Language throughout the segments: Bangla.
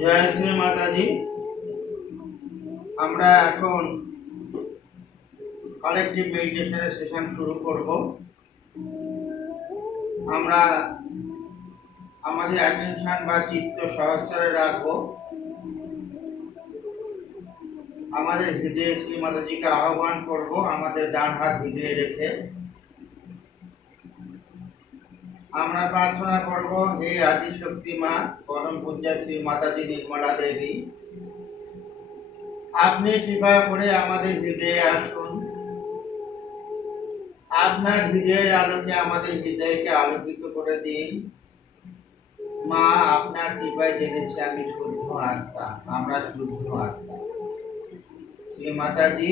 জয় শ্রী মাতাজি। আমরা এখন কালেক্টিভ মেডিটেশনের সেশন শুরু করব। আমরা আমাদের অ্যাটেনশন বা চিত্ত সহস্রে রাখবো। আমাদের হৃদয়ে শ্রী মাতাজিকে আহ্বান করব, আমাদের ডান হাত হৃদয়ে রেখে আমরা প্রার্থনা করব, হে আদি শক্তি মা পরম পূজ্য শ্রী মাতাজি নির্মলা দেবী, আপনি কৃপা করে আমাদের হৃদয়ে আসুন। আপনার হৃদয়ের আলোকে আমাদের হৃদয়কে আলোকিত করে দিন। মা, আপনার কৃপায় জেনেছি আমি শুদ্ধ আত্মা, আমরা শুদ্ধ আত্মা। শ্রী মাতাজি,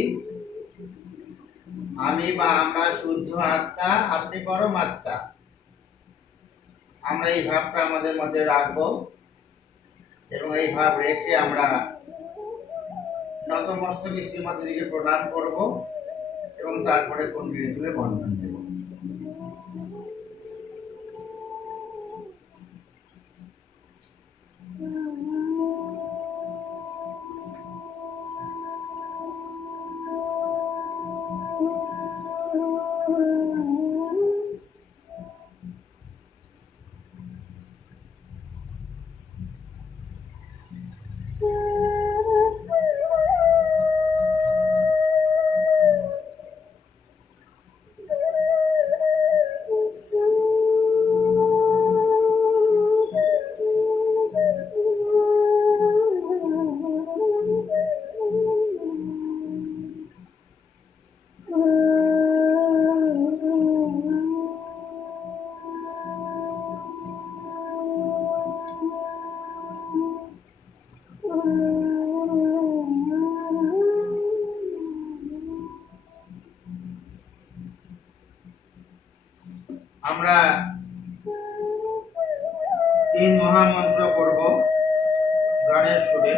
আমি বা আমরা শুদ্ধ আত্মা, আপনি পরম আত্মা। আমরা এই ভাবটা আমাদের মধ্যে রাখবো এবং এই ভাব রেখে আমরা নতমস্তকে শ্রী মাতাজিকে প্রণাম করব এবং তারপরে কুণ্ডলী তুলে বন্ধন দেব। আমরা 3 মহামন্ত্র পড়ব গানের সুরে।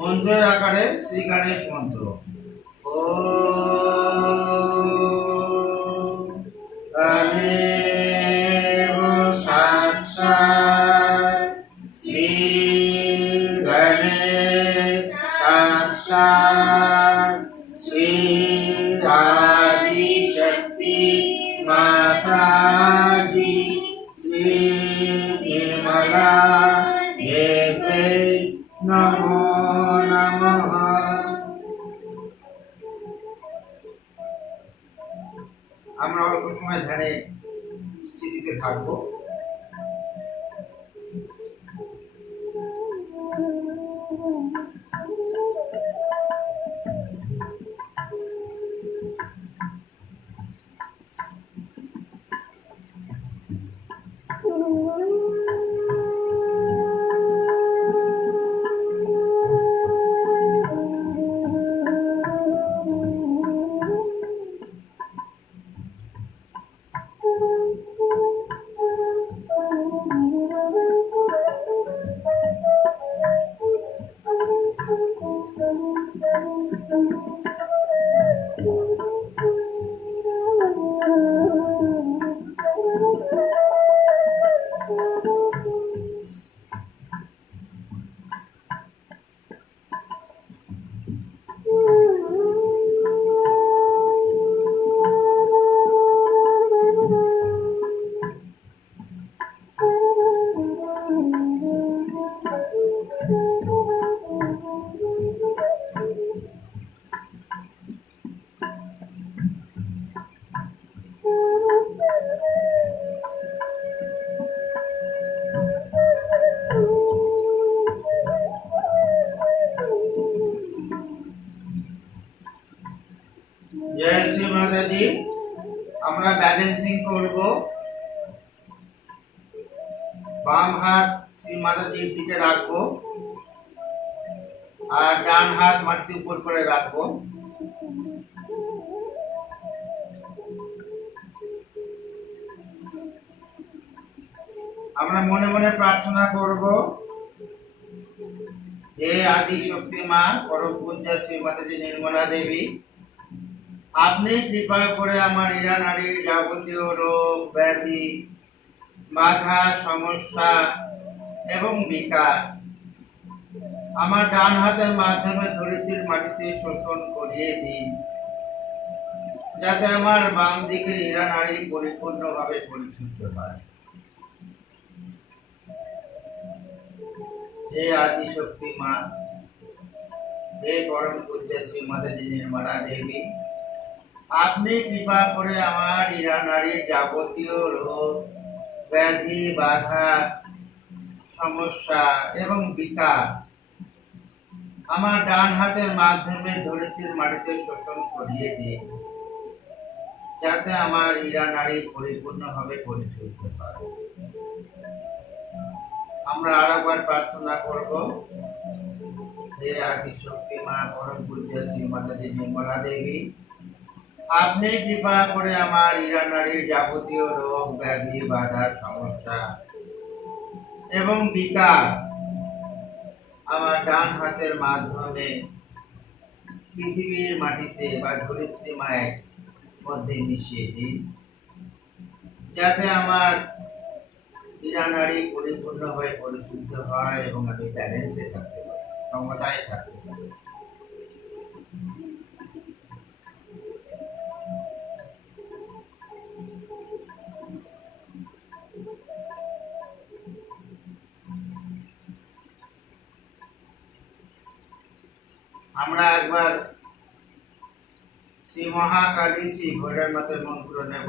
মন্ত্রের আকারে শ্রী গণেশ মন্ত্র। ও श्री आदि शक्ति माता जी श्री निर्मला देवी नमो नमः। আমরা অল্প সময় ধ্যানে স্থিতিতে থাকবো। জয় শ্রী মাতাজি। আমরা ব্যালেন্সিং করব। বাম হাত শ্রী মাতাজির দিকে রাখবো আর ডান হাত মাটিতে উপর করে রাখবো। আমরা মনে মনে প্রার্থনা করব, হে আদি শক্তি মা পরম পূজ্য শ্রী মাতাজি নির্মলা দেবী, আপনি কৃপা করে আমার ইরা নারীর যাবতীয় রোগ ব্যাধি বাধা সমস্যা এবং বিকার আমার ডান হাতের মাধ্যমে ধরিত্রীর মাটিতে শোষণ করিয়ে দিন, যাতে আমার বাম দিকের ইরা নারী পরিপূর্ণভাবে পরিশুদ্ধ হয়। হে আদি শক্তি মা, হে পরম পূজ্য শ্রী মাতাজি নির্মলা দেবী, আপনি কৃপা করে আমার ইরা নারীর যাবতীয় রোগ ব্যাধি বাধা সমস্যা এবং বিকার আমার ডান হাতের মাধ্যমে ধরিত্রীর মাটিতে শোষণ করিয়ে দিন, যাতে আমার ইরা নারী পরিপূর্ণভাবে পরিশুদ্ধ হয়। আমরা আরেকবার প্রার্থনা করব, হে আদি শক্তি মা পরম পূজ্য শ্রী মাতাজি নির্মলা দেবী, আপনি কৃপা করে আমার ইরা নারীর যাবতীয় রোগ ব্যাধি বাধা সমস্যা এবং বিকার আমার ডান হাতের মাধ্যমে পৃথিবীর মাটিতে বা ধরিত্রী মায়ের মধ্যে মিশিয়ে দিন, যাতে আমার ইরা নারী পরিপূর্ণ হয়ে পরিশুদ্ধ হয় এবং আমি ব্যালেন্সে থাকতে পারি, ক্ষমতায় থাকতে পারি। আমরা একবার শ্রী মহাকালী শ্রী ভৈরবনাথের মন্ত্র নেব।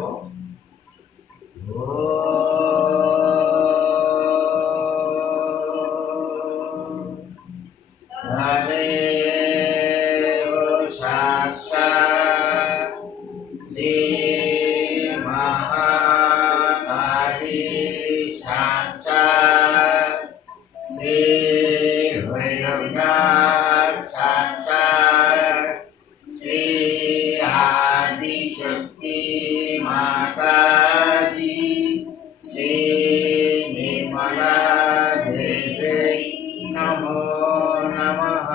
শ্রী মহাকালী সাক্ষাৎ শ্রী ভৈরবনাথ সাক্ষাৎ শ্রী আদি শক্তি মাতাজি শ্রী নির্মলা দেবী নমো নমঃ।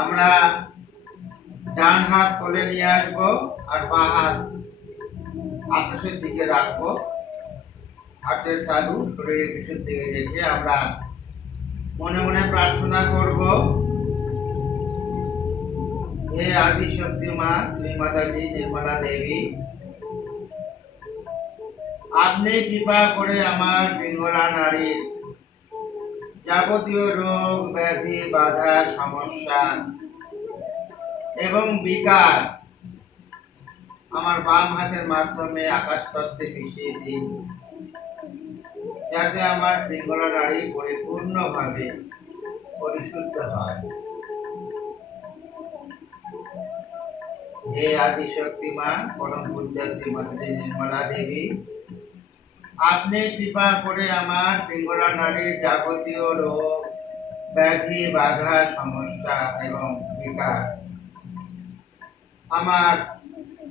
আমরা ডান হাত কোলে নিয়ে আসবো আর বাঁ হাত আকাশের দিকে রাখবো। হাতের তালু শরীরের পিছন দিকে রেখে আমরা মনে মনে প্রার্থনা করব, হে আদি শক্তি মা শ্রী মাতাজি নির্মলা দেবী, আপনি কৃপা করে আমার পিঙ্গলা নারীর যাবতীয় রোগ ব্যাধি বাধা সমস্যা এবং বিকার আমার বাম হাতের মাধ্যমে আকাশ তত্ত্বে মিশিয়ে দিন, যাতে আমার পিঙ্গলা নারী পরিপূর্ণভাবে পরিশুদ্ধ হয়। হে আদি শক্তি মা পরম পূজ্য শ্রীমতী নির্মলা দেবী, আপনি কৃপা করে আমার পিঙ্গলা নারীর যাবতীয় রোগ ব্যাধি বাধা সমস্যা এবং বিকার আমার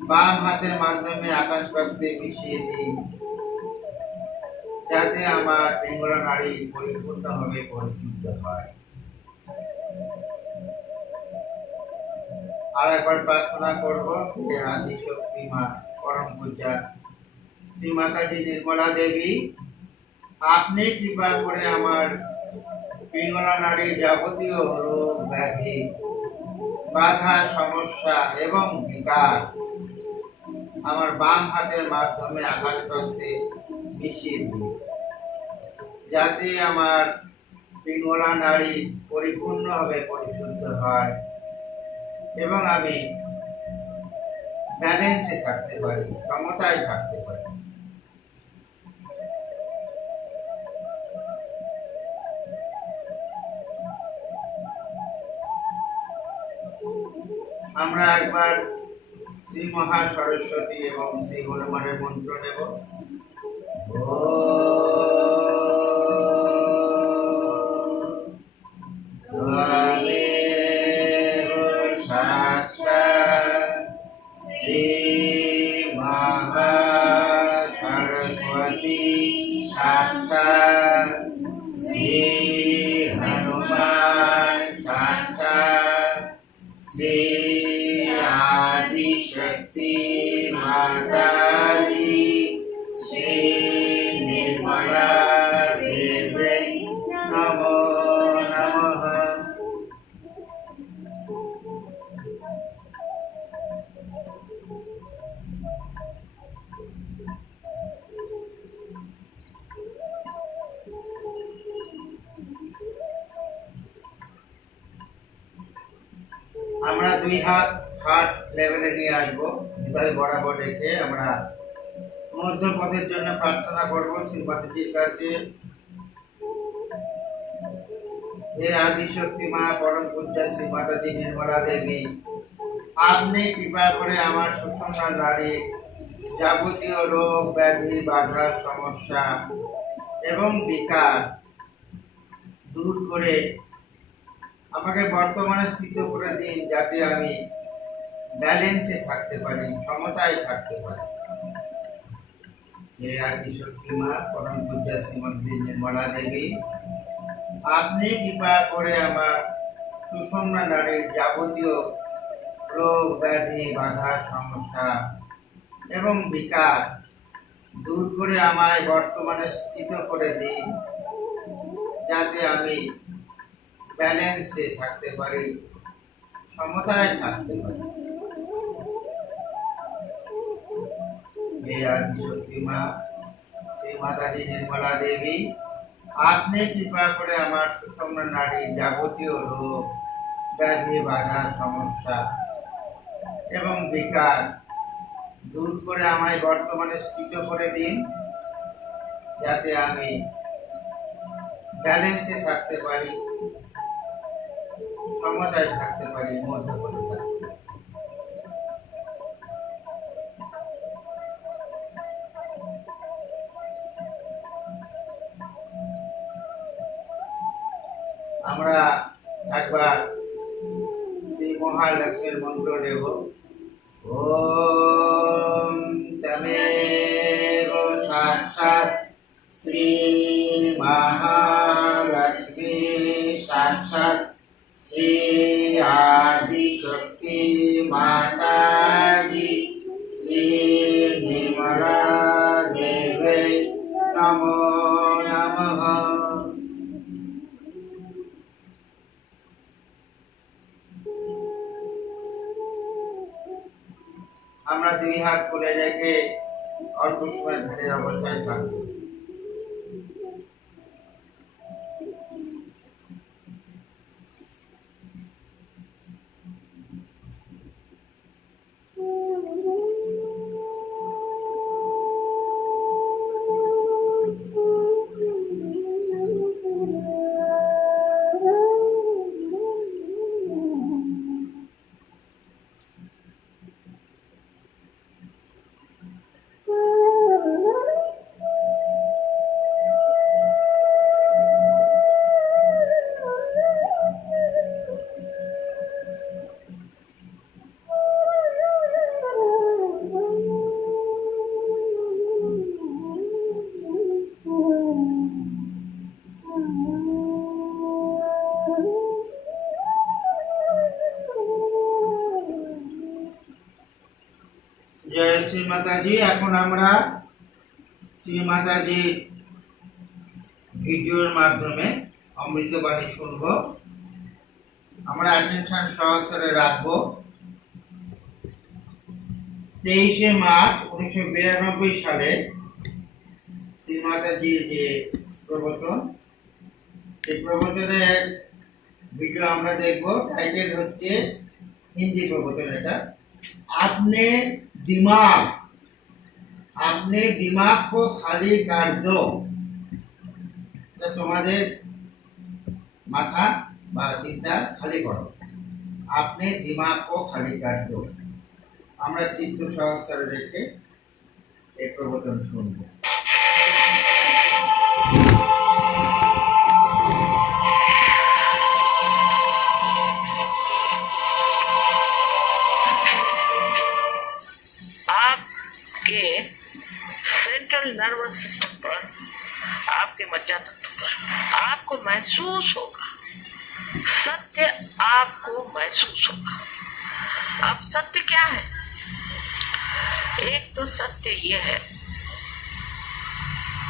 বাম হাতের মাধ্যমে আকাশ তত্ত্বে মিশিয়ে দিন, যাতে আমার পিঙ্গলা নারী পরিপূর্ণভাবে পরিশুদ্ধ হয়। আর একবার প্রার্থনা করব, হে আদি শক্তি মা পরম পূজ্যা শ্রী মাতাজি নির্মলা দেবী, আপনি কৃপা করে আমার পিঙ্গলা নারীর যাবতীয় রোগ ব্যাধি বাধা সমস্যা এবং বিকার আমার বাম হাতের মাধ্যমে আকাশ তত্ত্বে মিশিয়ে দিন, যাতে আমার পিঙ্গলা নারী পরিপূর্ণভাবে পরিশুদ্ধ হয় এবং আমি ব্যালেন্সে থাকতে পারি, সমতায় থাকতে পারি। আমরা একবার শ্রী মহা সরস্বতী এবং শ্রী হনুমানের মন্ত্র নেব। শ্রী মহা সরস্বতী সাক্ষাৎ শ্রী হনুমান সাক্ষাৎ শ্রী আদি শক্তি মাতাজি শ্রী নির্মলা দেবী নমো নমঃ। আমরা দুই হাত হার্ট লেভেলে নিয়ে আসবো, হৃদয় বরাবর রেখে আমরা মধ্যপথের জন্য প্রার্থনা করব শ্রীমাতাজির কাছে। হে আদি শক্তি মা পরম পূজ্য শ্রীমাতাজি নির্মলা দেবী, আপনি কৃপা করে আমার সুষমা নারী যাবতীয় রোগ ব্যাধি বাধা সমস্যা এবং বিকার দূর করে আমাকে বর্তমানে স্থিত করে দিন, যাতে আমি ব্যালেন্সে থাকতে পারি, সমতায় থাকতে পারি। হে আদি শক্তি মা পরম পূজ্য শ্রীমতী নির্মলা দেবী, আপনি কৃপা করে আমার সুষমা নারীর যাবতীয় রোগ ব্যাধি বাধা সমস্যা এবং বিকার দূর করে আমায় বর্তমানে স্থিত করে দিন, যাতে আমি ব্যালেন্সে থাকতে পারি, সমতায় থাকতে পারি। হে আদি শক্তি মা শ্রী মাতাজি নির্মলা দেবী, আপনি কৃপা করে আমার সুষমা নারীর যাবতীয় রোগ ব্যাধি বাধা সমস্যা এবং বিকার দূর করে আমায় বর্তমানে স্থিত করে দিন, যাতে আমি ব্যালেন্সে থাকতে পারি, সমতায় থাকতে পারি, মধ্যপথে থাকতে পারি। আমরা একবার শ্রী মহালক্ষ্মীর মন্ত্র নেব। ওম তমেব সাক্ষাৎ শ্রী মহালক্ষ্মী সাক্ষাৎ শ্রী আদি শক্তি माता जी श्री निर्मला देवे नमो नमः। আমরা দুই হাত খুলে রেখে অল্প সময় ধ্যানের অবস্থায় থাকবো। জয় শ্রী মাতাজি। এখন আমরা শ্রী মাতাজির ভিডিওর মাধ্যমে অমৃতবাণী শুনব। আমরা অ্যাটেনশন সহস্রে রাখবো। 23শে মার্চ 1992 সালে শ্রী মাতাজির যে প্রবচন, সেই প্রবচনের ভিডিও আমরা দেখব। টাইটেল হচ্ছে, হিন্দি প্রবচন এটা, अपने दिमाग को खाली कर दो। তোমাদের মাথা বা চিন্তা খালি করো। अपने दिमाग को खाली कर दो। আমরা চিত্ত সহস্রে রেখে এই প্রবচন শুনবো। आपके सेंट्रल नर्वस सिस्टम पर, आपके मज्जातंत्र पर आपको महसूस होगा, सत्य आपको महसूस होगा। अब सत्य क्या है? एक तो सत्य यह है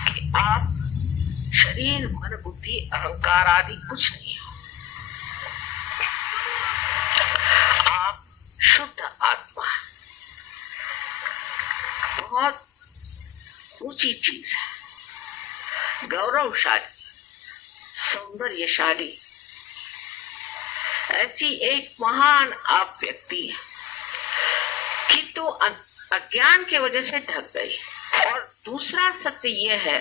कि आप शरीर, मन, बुद्धि, अहंकार आदि कुछ नहीं हो। आप शुद्ध आत्मा है। बहुत ऊंची चीज है, गौरवशाली, सौंदर्यशाली, ऐसी एक महान आप व्यक्ति है, किंतु अज्ञान की वजह से ढक गई। और दूसरा सत्य यह है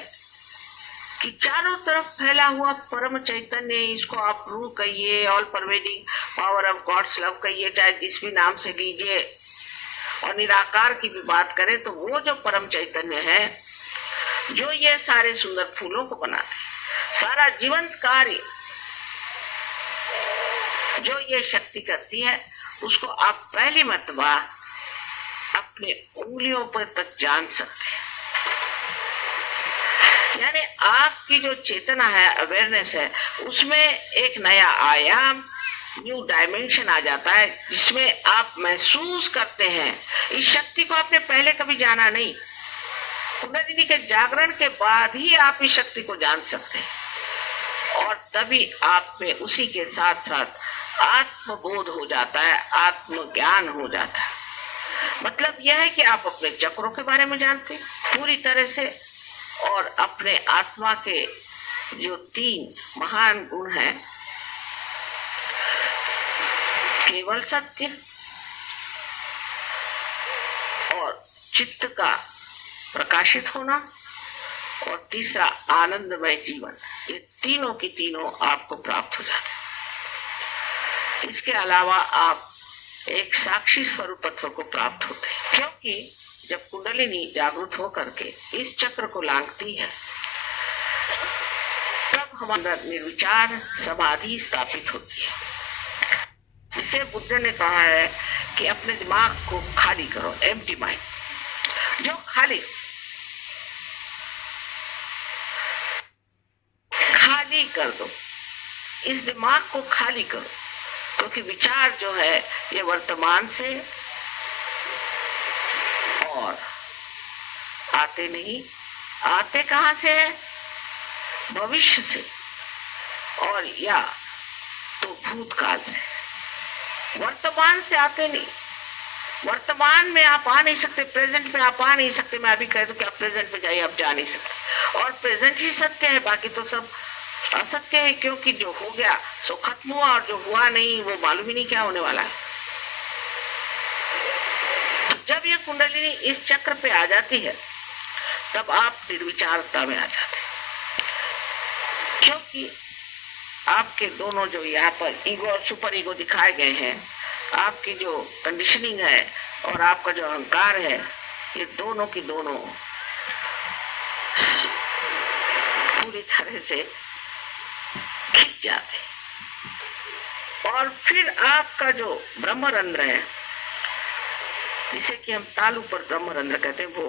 कि चारों तरफ फैला हुआ परम चैतन्य, इसको आप रूह कहिए, all pervading power of God's love कहिए, चाहे जिस भी नाम से लीजिए, और निराकार की भी बात करें तो वो जो परम चैतन्य है, जो ये सारे सुंदर फूलों को बनाते, सारा जीवंत कार्य जो ये शक्ति करती है, उसको आप पहली मर्तबा अपने उंगलियों पर तक जान सकते हैं। यानी आपकी जो चेतना है, अवेयरनेस है, उसमें एक नया आयाम, न्यू डायमेंशन आ जाता है, जिसमें आप महसूस करते हैं। इस शक्ति को आपने पहले कभी जाना नहीं, कुंडलिनी के जागरण के बाद ही आप इस शक्ति को जान सकते हैं। और तभी आप में उसी के साथ साथ आत्मबोध हो जाता है, आत्मज्ञान हो जाता है। मतलब यह है कि आप अपने चक्रों के बारे में जानते हैं पूरी तरह से, और अपने आत्मा के जो 3 महान गुण हैं, केवल सत्य और चित्त का प्रकाशित होना, और तीसरा आनंदमय जीवन, ये तीनों की तीनों आपको प्राप्त हो जाते हैं। इसके अलावा आप एक साक्षी स्वरूपत्व को प्राप्त होते हैं, क्योंकि जब कुंडलिनी जागृत होकर के इस चक्र को लांघती है, तब हमारा निर्विचार समाधि स्थापित होती है। इसे बुद्ध ने कहा है कि अपने दिमाग को खाली करो, एम्प्टी माइंड। जो खाली कर दो, इस दिमाग को खाली करो, क्योंकि विचार जो है ये वर्तमान से और आते नहीं, आते कहाँ से है? भविष्य से, और या तो भूतकाल से। वर्तमान से आते नहीं। वर्तमान में आप आ नहीं सकते, प्रेजेंट में आप आ नहीं सकते। मैं अभी कह दूं कि आप प्रेजेंट में जाइए, आप जा नहीं सकते। और प्रेजेंट ही सत्य है, बाकी तो सब असत्य है, क्योंकि जो हो गया सो खत्म हुआ और जो हुआ नहीं वो मालूम ही नहीं क्या होने वाला है। तो जब ये कुंडलिनी इस चक्र पे आ जाती है तब आप निर्विचारता में आ जाते हैं, क्योंकि आपके दोनों जो यहाँ पर ईगो और सुपर ईगो दिखाए गए हैं, आपकी जो कंडीशनिंग है और आपका जो अहंकार है, ये दोनों की दोनों पूरी तरह से खिंच जाते हैं। और फिर आपका जो ब्रह्मरंध्र है, जिसे कि हम तालु पर ब्रह्मरंध्र कहते हैं, वो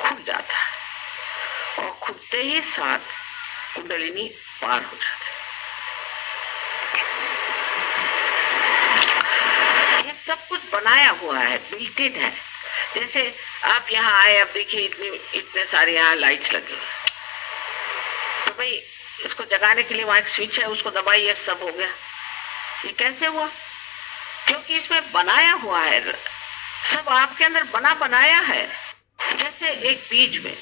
खुल जाता है और खुलते ही साथ कुंडलिनी पार हो जाती है। ये सब कुछ बनाया हुआ है, बिल्ट इन है। जैसे आप यहाँ आए, अब देखिए इतने सारे यहाँ लाइट्स लगे, तो भाई इसको जगाने के लिए वहां एक स्विच है, उसको दबाइए, सब हो गया। ये कैसे हुआ? क्योंकि इसमें बनाया हुआ है, सब आपके अंदर बना बनाया है। जैसे एक बीज में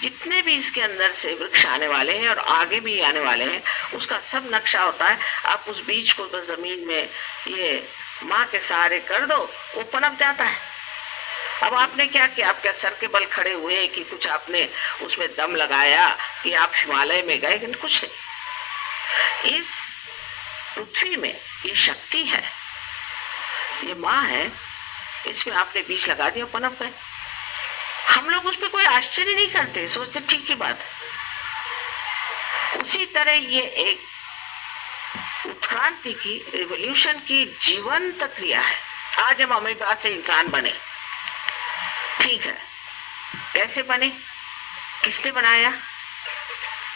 जितने भी इसके अंदर से वृक्ष आने वाले हैं और आगे भी आने वाले हैं, उसका सब नक्शा होता है। आप उस बीज को तो जमीन में ये माँ के सहारे कर दो, वो पनप जाता है। अब आपने क्या किया? आप क्या सर के बल खड़े हुए कि कुछ आपने उसमें दम लगाया कि आप हिमालय में गए? कुछ नहीं। इस पृथ्वी में ये शक्ति है, ये माँ है, इसमें आपने बीज लगा दिया, पनप गए। हम लोग उस पर कोई आश्चर्य नहीं करते, सोचते ठीक ही बात है। उसी तरह ये एक उत्क्रांति की, रिवोल्यूशन की जीवंत क्रिया है। आज हम अमेरिका से इंसान बने, ठीक है, कैसे बने, किसने बनाया,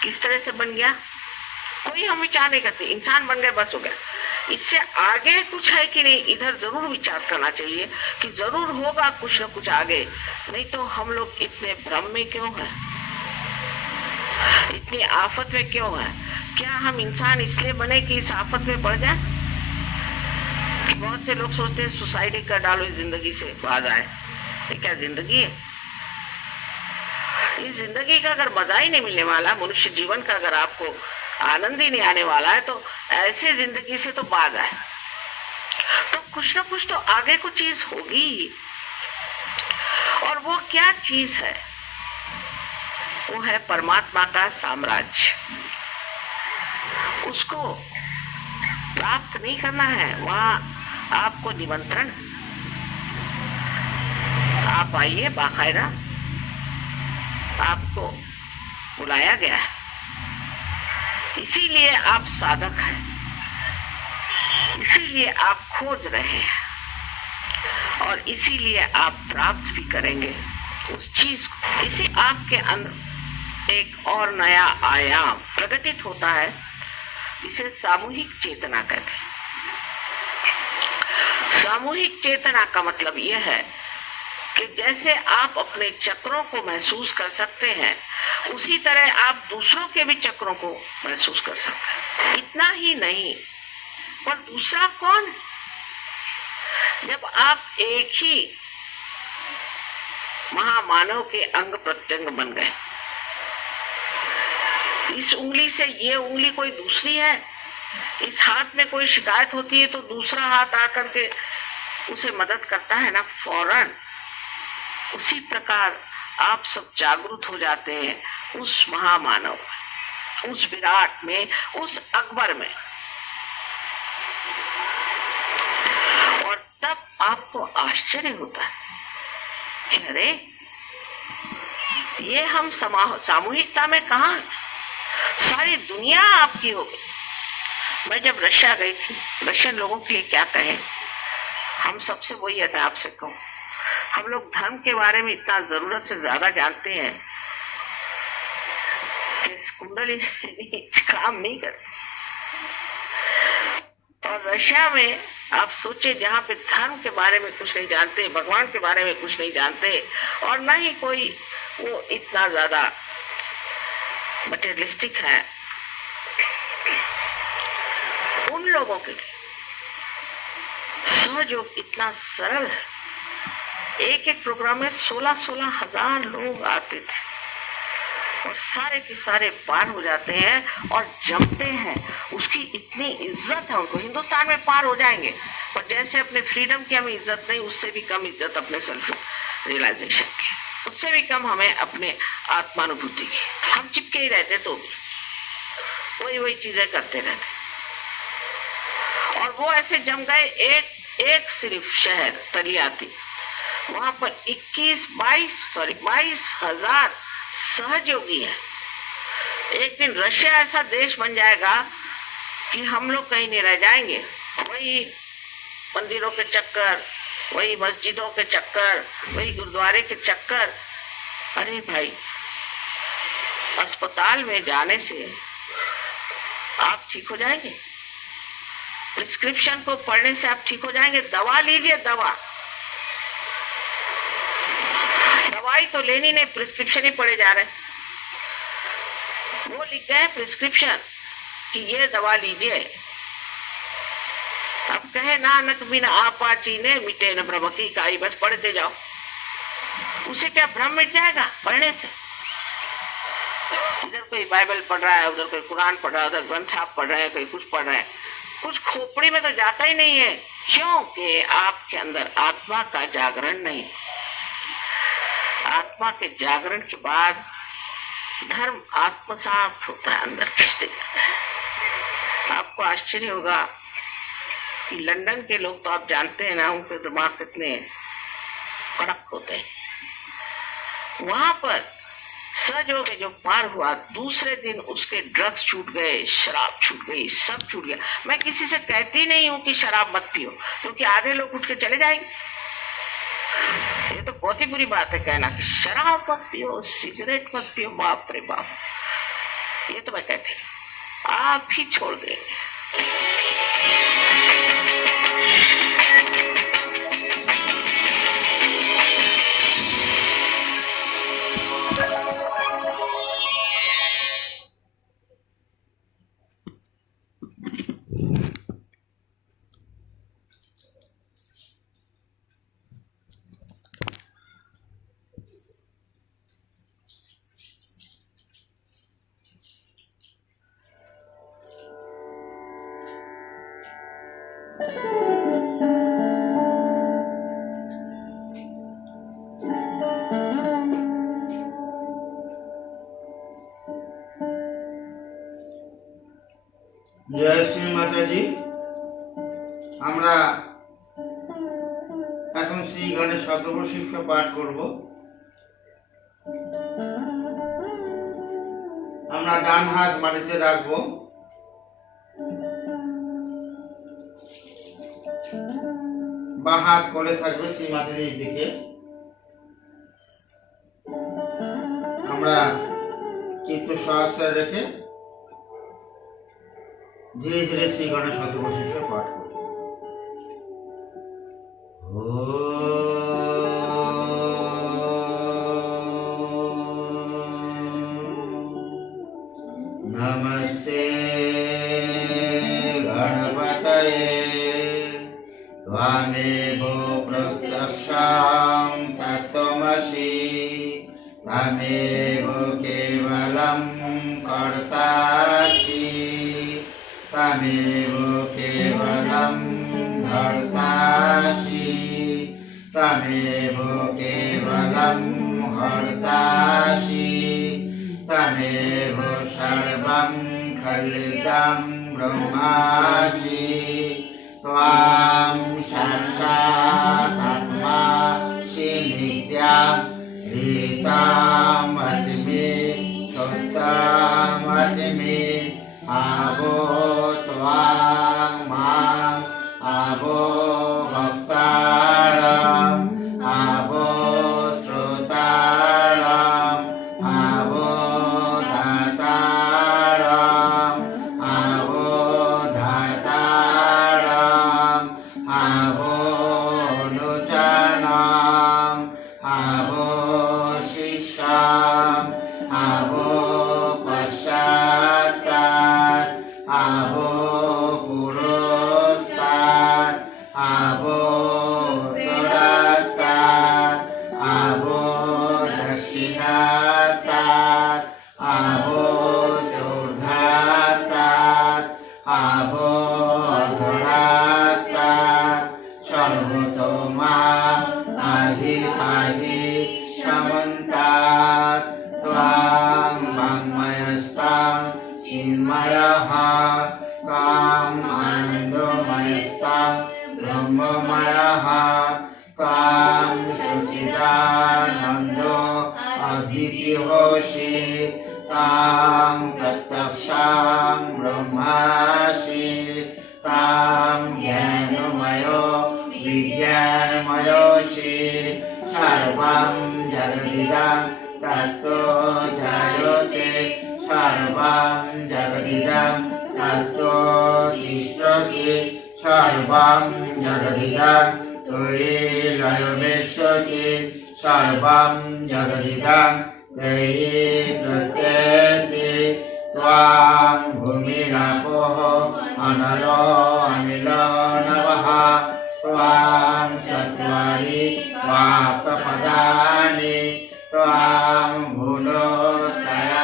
किस तरह से बन गया, कोई हम विचार नहीं करते। इंसान बन गए, बस हो गया। इससे आगे कुछ है कि नहीं, इधर जरूर विचार करना चाहिए कि जरूर होगा कुछ न कुछ आगे। नहीं तो हम लोग इतने भ्रम में क्यों हैं, इतनी आफत में क्यों हैं? क्या हम इंसान इसलिए बने कि इस आफत में पड़ जाए? बहुत से लोग सोचते हैं सुसाइड ही कर डालो, इस जिंदगी से बाहर आए। ये क्या जिंदगी है? इस जिंदगी का अगर मजा ही नहीं मिलने वाला, मनुष्य जीवन का अगर आपको आनंद ही नहीं आने वाला है, तो ऐसे जिंदगी से तो बाज आए। तो कुछ ना कुछ तो आगे कुछ चीज होगी, और वो क्या चीज है? वो है परमात्मा का साम्राज्य। उसको प्राप्त नहीं करना है, वहां आपको निमंत्रण, आप आइए, बाकायदा आपको बुलाया गया है। इसीलिए आप साधक हैं, इसीलिए आप खोज रहे हैं, और इसीलिए आप प्राप्त भी करेंगे उस चीज को। इसी आपके अंदर एक और नया आयाम प्रकटित होता है, इसे सामूहिक चेतना कहते हैं। सामूहिक चेतना का मतलब यह है कि जैसे आप अपने चक्रों को महसूस कर सकते हैं, उसी तरह आप दूसरों के भी चक्रों को महसूस कर सकते हैं। इतना ही नहीं, पर दूसरा कौन? जब आप एक ही महामानव के अंग प्रत्यंग बन गए, इस उंगली से ये उंगली कोई दूसरी है, इस हाथ में कोई शिकायत होती है तो दूसरा हाथ आकर के उसे मदद करता है ना, फौरन। उसी प्रकार आप सब जागरूक हो जाते हैं उस महामानव, उस विराट में, उस अकबर में, और तब आपको आश्चर्य होता है कि अरे ये हम सामूहिकता में कहा, सारी दुनिया आपकी हो गई। मैं जब रशिया गई थी, रशियन लोगों के लिए क्या कहें, हम सबसे वही है, मैं आपसे कहूं, हम लोग धर्म के बारे में इतना जरूरत से ज्यादा जानते हैं कि कुंडली काम नहीं करती, और रशिया में आप सोचिए, जहाँ पे धर्म के बारे में कुछ नहीं जानते, भगवान के बारे में कुछ नहीं जानते, और न ही कोई वो इतना ज्यादा मटेरियलिस्टिक है, उन लोगों के लिए सहयोग इतना सरल है। एक एक प्रोग्राम में 16-16 हजार लोग आते थे और सारे के सारे पार हो जाते हैं और जमते हैं। उसकी इतनी इज्जत है उनको। हिंदुस्तान में पार हो जाएंगे, और जैसे अपने फ्रीडम की हमें इज्जत नहीं, उससे भी कम इज्जत अपने सेल्फ रियलाइजेशन की, उससे भी कम हमें अपने आत्मानुभूति की। हम चिपके ही रहते, तो भी वही चीजें करते रहते। और वो ऐसे जम गए, एक सिर्फ शहर तलियाती, वहां पर 22 हजार सहयोगी है। एक दिन रशिया ऐसा देश बन जाएगा कि हम लोग कहीं नहीं रह जाएंगे। वही मंदिरों के चक्कर, वही मस्जिदों के चक्कर, वही गुरुद्वारे के चक्कर। अरे भाई, अस्पताल में जाने से आप ठीक हो जाएंगे, प्रिस्क्रिप्शन को पढ़ने से आप ठीक हो जाएंगे। दवा लीजिए, दवाई तो लेनी नहीं, प्रिस्क्रिप्शन ही पढ़े जा रहे हैं। वो लिख गए प्रिस्क्रिप्शन कि ये दवा लीजिए। अब कहे नानक बिन आपा चीने मिटे न भ्रम की काई, बस पढ़ते जाओ। उसे क्या भ्रम मिट जाएगा पढ़ने से? इधर कोई बाइबल पढ़ रहा है, उधर कोई कुरान पढ़ रहा है, उधर ग्रंथ साहब पढ़ रहे हैं, कोई कुछ पढ़ रहे हैं, कुछ खोपड़ी में तो जाता ही नहीं है, क्योंकि आपके अंदर आत्मा का जागरण नहीं। आत्मा के जागरण के बाद धर्म आत्मसात होता है, अंदर खिंचते जाता है। आपको आश्चर्य होगा कि लंदन के लोग तो आप जानते हैं ना, उनके दिमाग कितने कड़क होते हैं। वहां पर सहयोग जो पार हुआ, दूसरे दिन उसके ड्रग्स छूट गए, शराब छूट गई, सब छूट गया। मैं किसी से कहती नहीं हूं कि शराब मत पियो, क्योंकि आधे लोग उठ के चले जाएंगे। ये तो बहुत ही बुरी बात है कहना कि शराब मत पियो, सिगरेट मत पियो। बाप रे बाप, ये तो मैं कहती, आप ही छोड़ देंगे। জয় শ্রী মাতাজি। আমরা এখন শ্রী গণেশ শতবর্ষিষ্য পাঠ করব। আমরা ডান হাত মাটিতে রাখবো, বাঁ হাত কোলে থাকবে শ্রী মাতাজির দিকে। আমরা চিত্ত সহস্র রেখে ধীরে ধীরে শ্রী গণেশ শতবর্ষিষ্য পাঠ করব। नमस्ते गणपतये त्वमेव प्रत्यक्षं तत्त्वमसि त्वमेव केवलं कर्तासि त्वमेव केवलं धर्तासि त्वमेव केवलं हर्तासि त्वमेव सर्वं खलितं ब्रह्मासि त्वां साक्षादात्मासि नित्यं ऋतामस्मि सुप्तमस्मि आवो त्वां मां आवो भक्तारम् आवो श्रोतारम् आवो धातारम् आवो धातारम् पाहि पाहि समन्तात् त्वां वाङ्मयस्तां चिन्मयः त्वाम् आनन्दमयस्तां ब्रह्ममयः त्वां सच्चिदानन्दो अभितिहोषि तां प्रत्यक्षां ब्रह्मासि तां ज्ञानमयो विज्ञानमयोषि सर्वं जगदिदं तत्तो जायते सर्वं जगदिदं तत्तो तिष्ठति सर्वं जगदिदं त्वयि लयमेष्यति सर्वं जगदिदं त्वयि प्रत्येति त्वां भूमिरापोः अनलो अनिलो नभः त्वां चत्वारि वाक्पदानि त्वां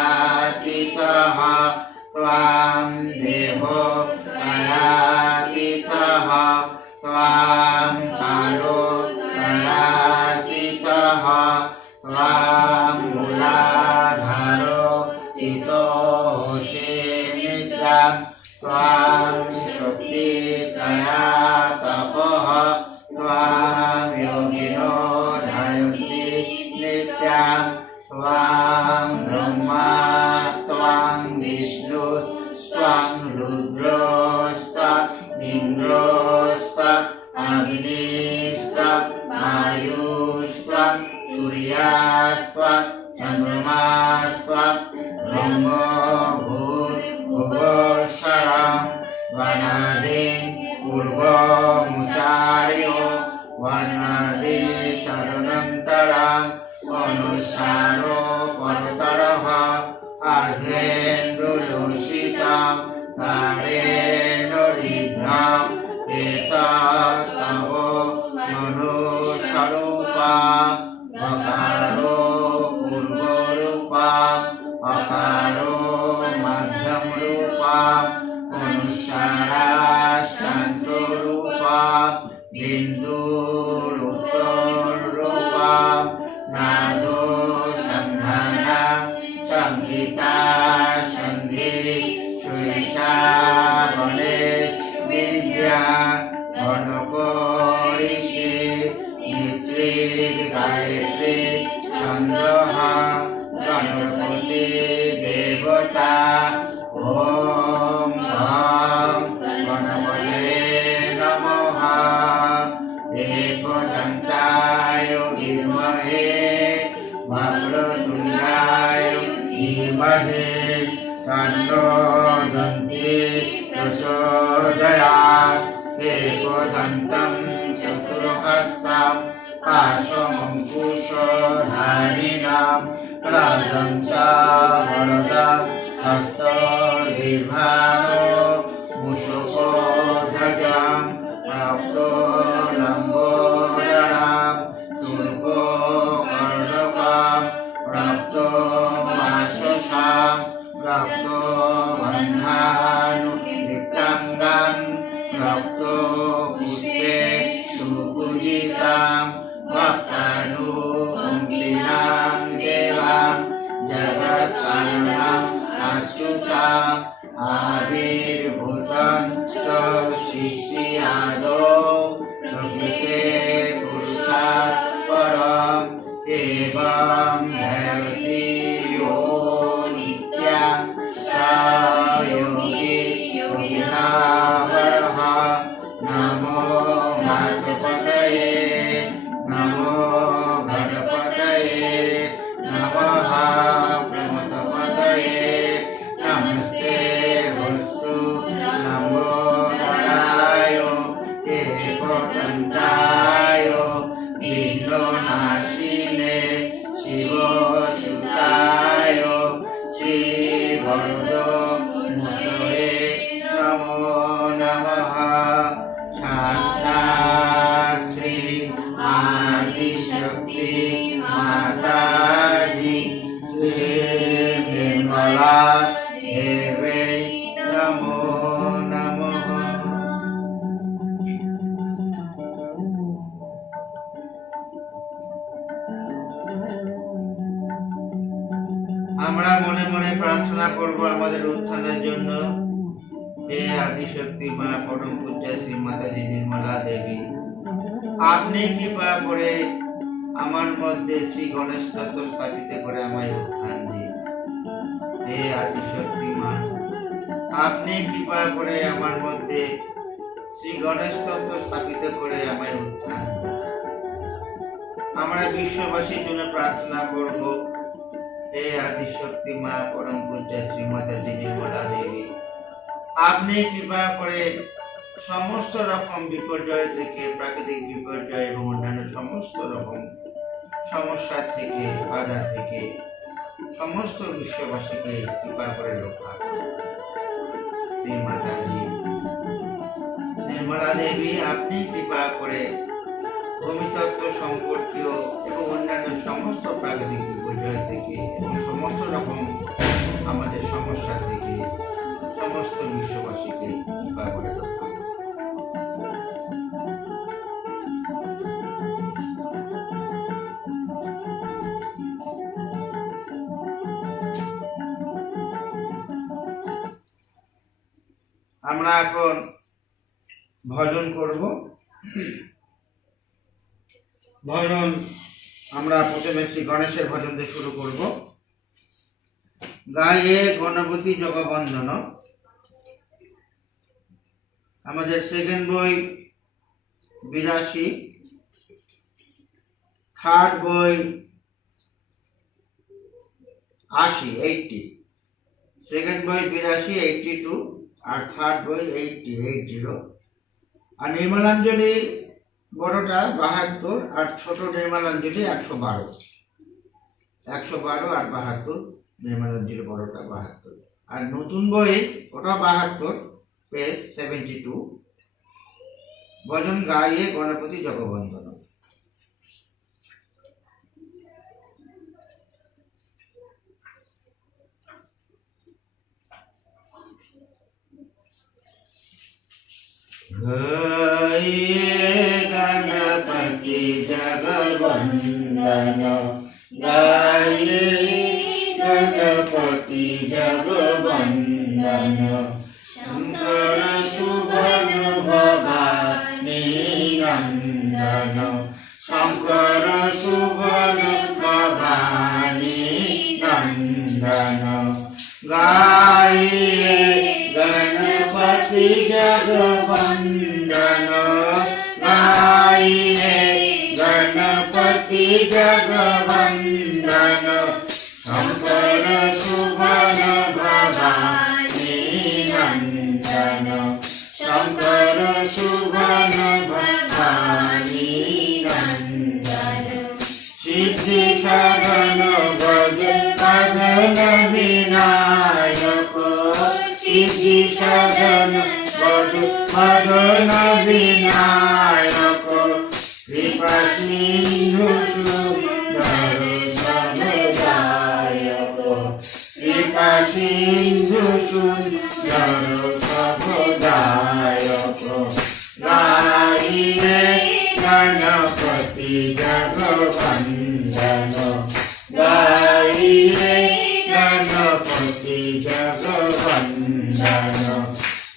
गुणोत्तरातीतः त्वां देहो तरातीतः त्वां कालोत्तरातीतः त्वां मूलाधारो स्थितोऽसि नित्यं त्वां शक्तितया तपः त्वां योगिनो ध्यायन्ति नित्यं त्वां ब्रह्मा त्वां विष्णु त्वां रुद्रोस्त्वाम् इन्द्रोस्त्वाम् अग्निस्त्वाम् वायुस्त्वाम् सूर्यास्त्वाम् चन्द्रमास्त्वाम् ब्रह्मो भूर्भुवस्सरं वनादि पूर्वमुच्चार्यो वनादि तदनन्तरम् अनुस्सारो परतरः अर्धेन्दुलोषितं तारेण ऋद्धम् एतत्तव मनुष्यरूपम् अकारो पूर्वरूपम् अकारो मध्यमरूपम् अनुस्साराष्टान्तरूपम् बिन्दुरुत्तररूपम् नादो सन्धाना संहिता सन्धि सुरेशा बले विद्या गणकोरिषि निश्चित गायत्री छन्दः गणपति देवता ॐ गं गणपतये नमः एकदन्ताय विद्महे वक्रतुण्डाय धीमहि तन्नो दन्ती प्रचोदयात् एकदन्तं चतुर्हस्तं पाशमङ्कुशधारिणां राजं च वरदं हस्तविभागो मूषकोध्वजं प्राप्तो लम्बोदरां तुर्गोकर्णकं प्राप्तो माशसां प्राप्तो बन्धानुलिप्ताङ्गं प्राप्तो पुष्पे सुपूजितां भक्तानुकम्पिनां देवां जगत्कारणम् अच्युताम् आविर्भूतं च सृष्टियादौ प्रकृते पुरुषात् परम् एवं दैवती यो नित्या सा योगी योगिनावरः नमो मातृपतये नमो गणपतये नमः प्रमथपतये नमस्ते वस्तु नमोदराय एकदन्ताय विघ्ननाशिने शिवच्युताय श्रीवरदमूर्तये नमो नमः शास्ता श्री आदिशक्ति माताजी श्री निर्मला देवे नमो नमः। আমরা মনে মনে প্রার্থনা করব আমাদের উত্থানের জন্য। হে আদিশক্তি মা পরম পূজ্য শ্রী মাতাজি নির্মলা দেবী, আপনি কৃপা করে আমার মধ্যে শ্রী গণেশ তত্ত্ব স্থাপিত করে আমায় উত্থান দিন। হে আদিশক্তি মা, আপনি কৃপা করে আমার মধ্যে শ্রী গণেশ তত্ত্ব স্থাপিত করে আমায় উত্থান দিন। আমরা বিশ্ববাসীর জন্য প্রার্থনা করব। হে আদিশক্তি মা পরম পূজ্য শ্রী মাতাজি নির্মলা দেবী, আপনি কৃপা করে সমস্ত রকম বিপর্যয় থেকে, প্রাকৃতিক বিপর্যয় এবং অন্যান্য সমস্ত রকম সমস্যা থেকে, বাধা থেকে সমস্ত বিশ্ববাসীকে কৃপা করে রক্ষা করুন। শ্রী মাতাজি নির্মলা দেবী, আপনি কৃপা করে ভূমিতত্ত্ব সম্পর্কীয় এবং অন্যান্য সমস্ত প্রাকৃতিক বিপর্যয় থেকে এবং সমস্ত রকম আমাদের সমস্যা থেকে সমস্ত বিশ্ববাসীকে কৃপা করে রক্ষা করুন। আমরা এখন ভজন করব। ভজন আমরা প্রথমে শ্রী গণেশের ভজন দিয়ে শুরু করব। গায়ে গণপতি জগবন্দন, আমাদের সেকেন্ড বই 82, থার্ড বই 80, সেকেন্ড বই 82, 82 আর থার্ড বই 80। আর নির্মলাঞ্জলি বড়টা 72 আর ছোট নির্মলাঞ্জলি 112 আর 72, নির্মলাঞ্জলি বড়টা 72। আর নতুন বই ওটা 72, পেজ 72, ভজন গায়ে গণপতি জগবন্দন। गाये गणपति जगवंदन, गाये गणपति जगवंदन, शंकर सुबन भवानी नंदन, शंकर सुबन भवानी नंदन, गाये गणपति जगवंदन, गाये गणपति जगवंदन, शंकर सुबन भवानी नंदन, शंकर सुबन भवानी नंदन, सिद्धि साधन भज बदन विनायक, सिद्धि साधन भज बदन विनायक, कृपा सिंधु सुंदर समुदायक, कृपा सिंधु सुंदर समुदायक, गाये गणपति जगवंदन, गाये गणपति जगवंदन,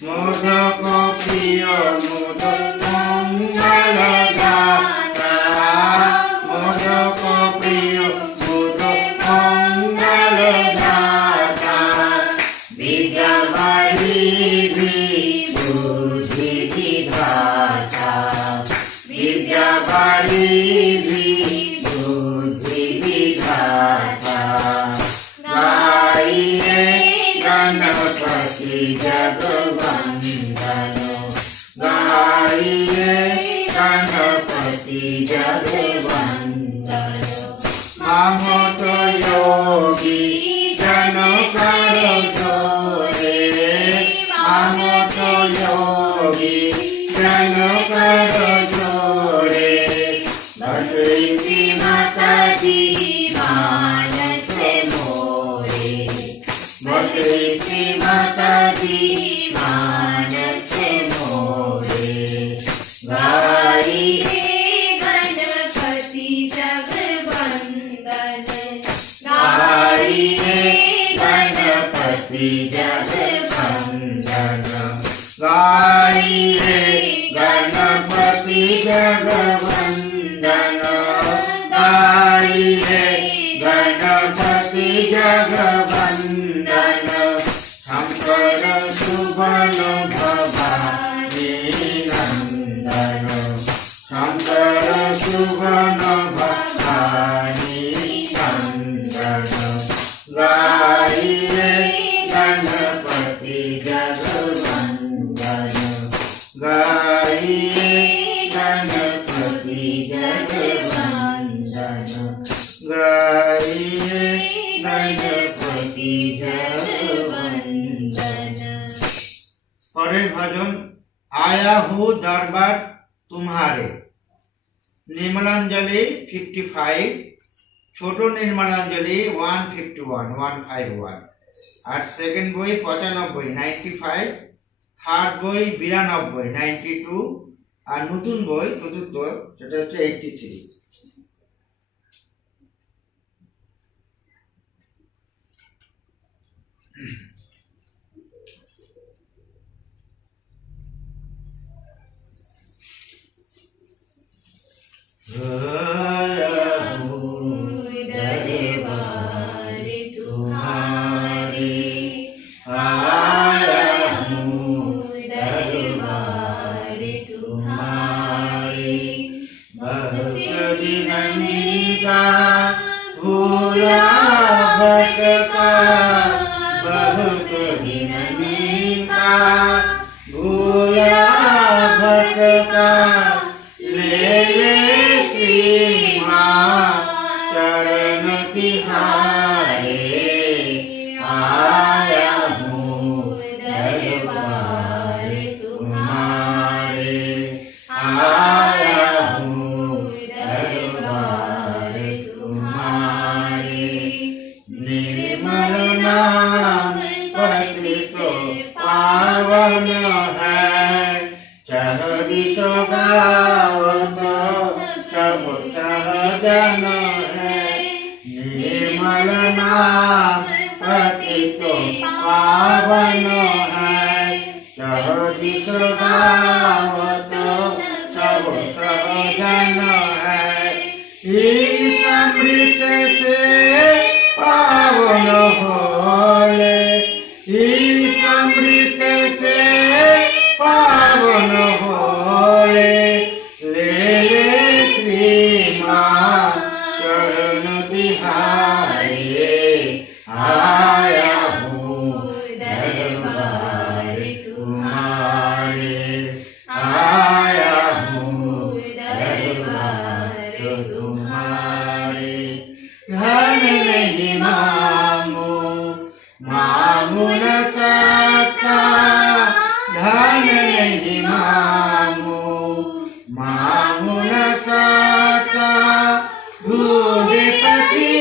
मोदक प्रिय मोदक मंगलदाता, मोदक प्रिय मोदक मंगलदाता, विद्या वारिधि बुद्धि विधाता, विद्या वारिधि बुद्धि विधाता, गाये गणपति जगवंदन, गाये गणपति जगवंदन, मामत योगी जन कर जोरे, मामत योगी जन कर जोरे, भगवती माता जी मानस मोरे, भगवती माता जी मानस मोरे, गाये गणपति जगवंदन, गाये जगवंदन गाइए गणपति जगवंदन गाइए गणपति जगवंदन शंकर सुबल भवानी नंदन शंकर सुबल भवानी नंदन गाइए गणपति जगवंदन गाइए गणपति जगवंदन गाइए गणपति जगवंदन। परे भजन आया हूँ दरबार तुम्हारे निर्मलांजलि 55 छोटो निर्मलांजलि 151 আর সেকেন্ড বই 95 95 থার্ড বই 92 92 আর নতুন বই চতুর্থ সেটা হচ্ছে 83। निर्मल नाम पतित पावन है चहुदिश गावत सब सहजन है इस अमृत से पावन होले इस अमृत से पावन होले ले श्री माँ चरण तिहारे आया हूँ दरबार तुम्हारे आया हूँ दरबार तुम्हारे धन नहीं मांगू मांगू न सकता धन नहीं मांगू मांगू न सकता भूले पति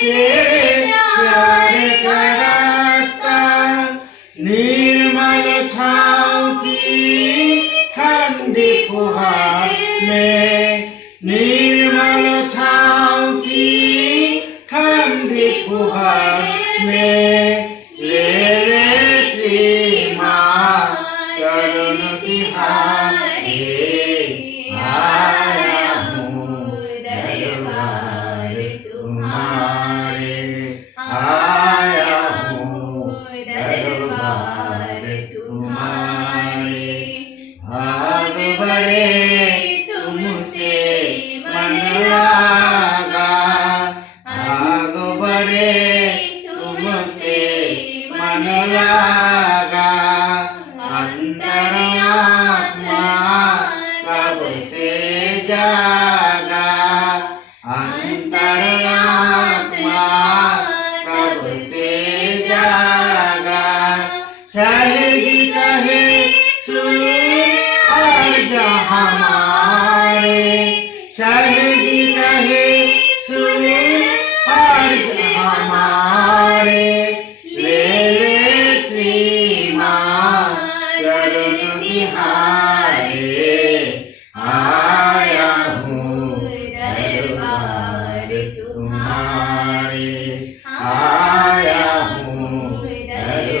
तेरे प्यारे का रास्ता निर्मल छाँव की ठंडी फुहार में निर्मल छाँव की ठंडी फुहार में ले श्री माँ चरण तिहारे आया हूँ दरबार तुम्हारे आया हूँ दरबार तुम्हारे भाग बड़े तुमसे मन लागा भाग बड़े तुमसे मन लागा अंतरात्मा कब से जागा अंतरात्मा कब से जागा सहजी कहे सुन और जहाँ हमारे सहजी कहे सुन और जहाँ हमारे ले श्री माँ चरण तिहारे आया हूँ दरबार तुम्हारे आया हूँ दरबार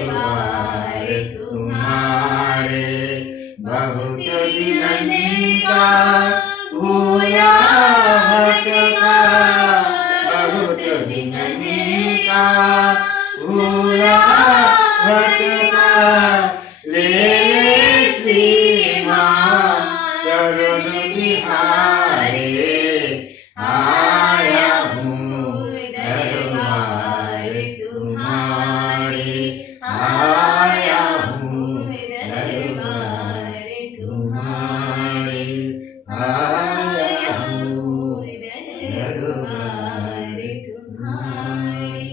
द्वार तुम्हारे।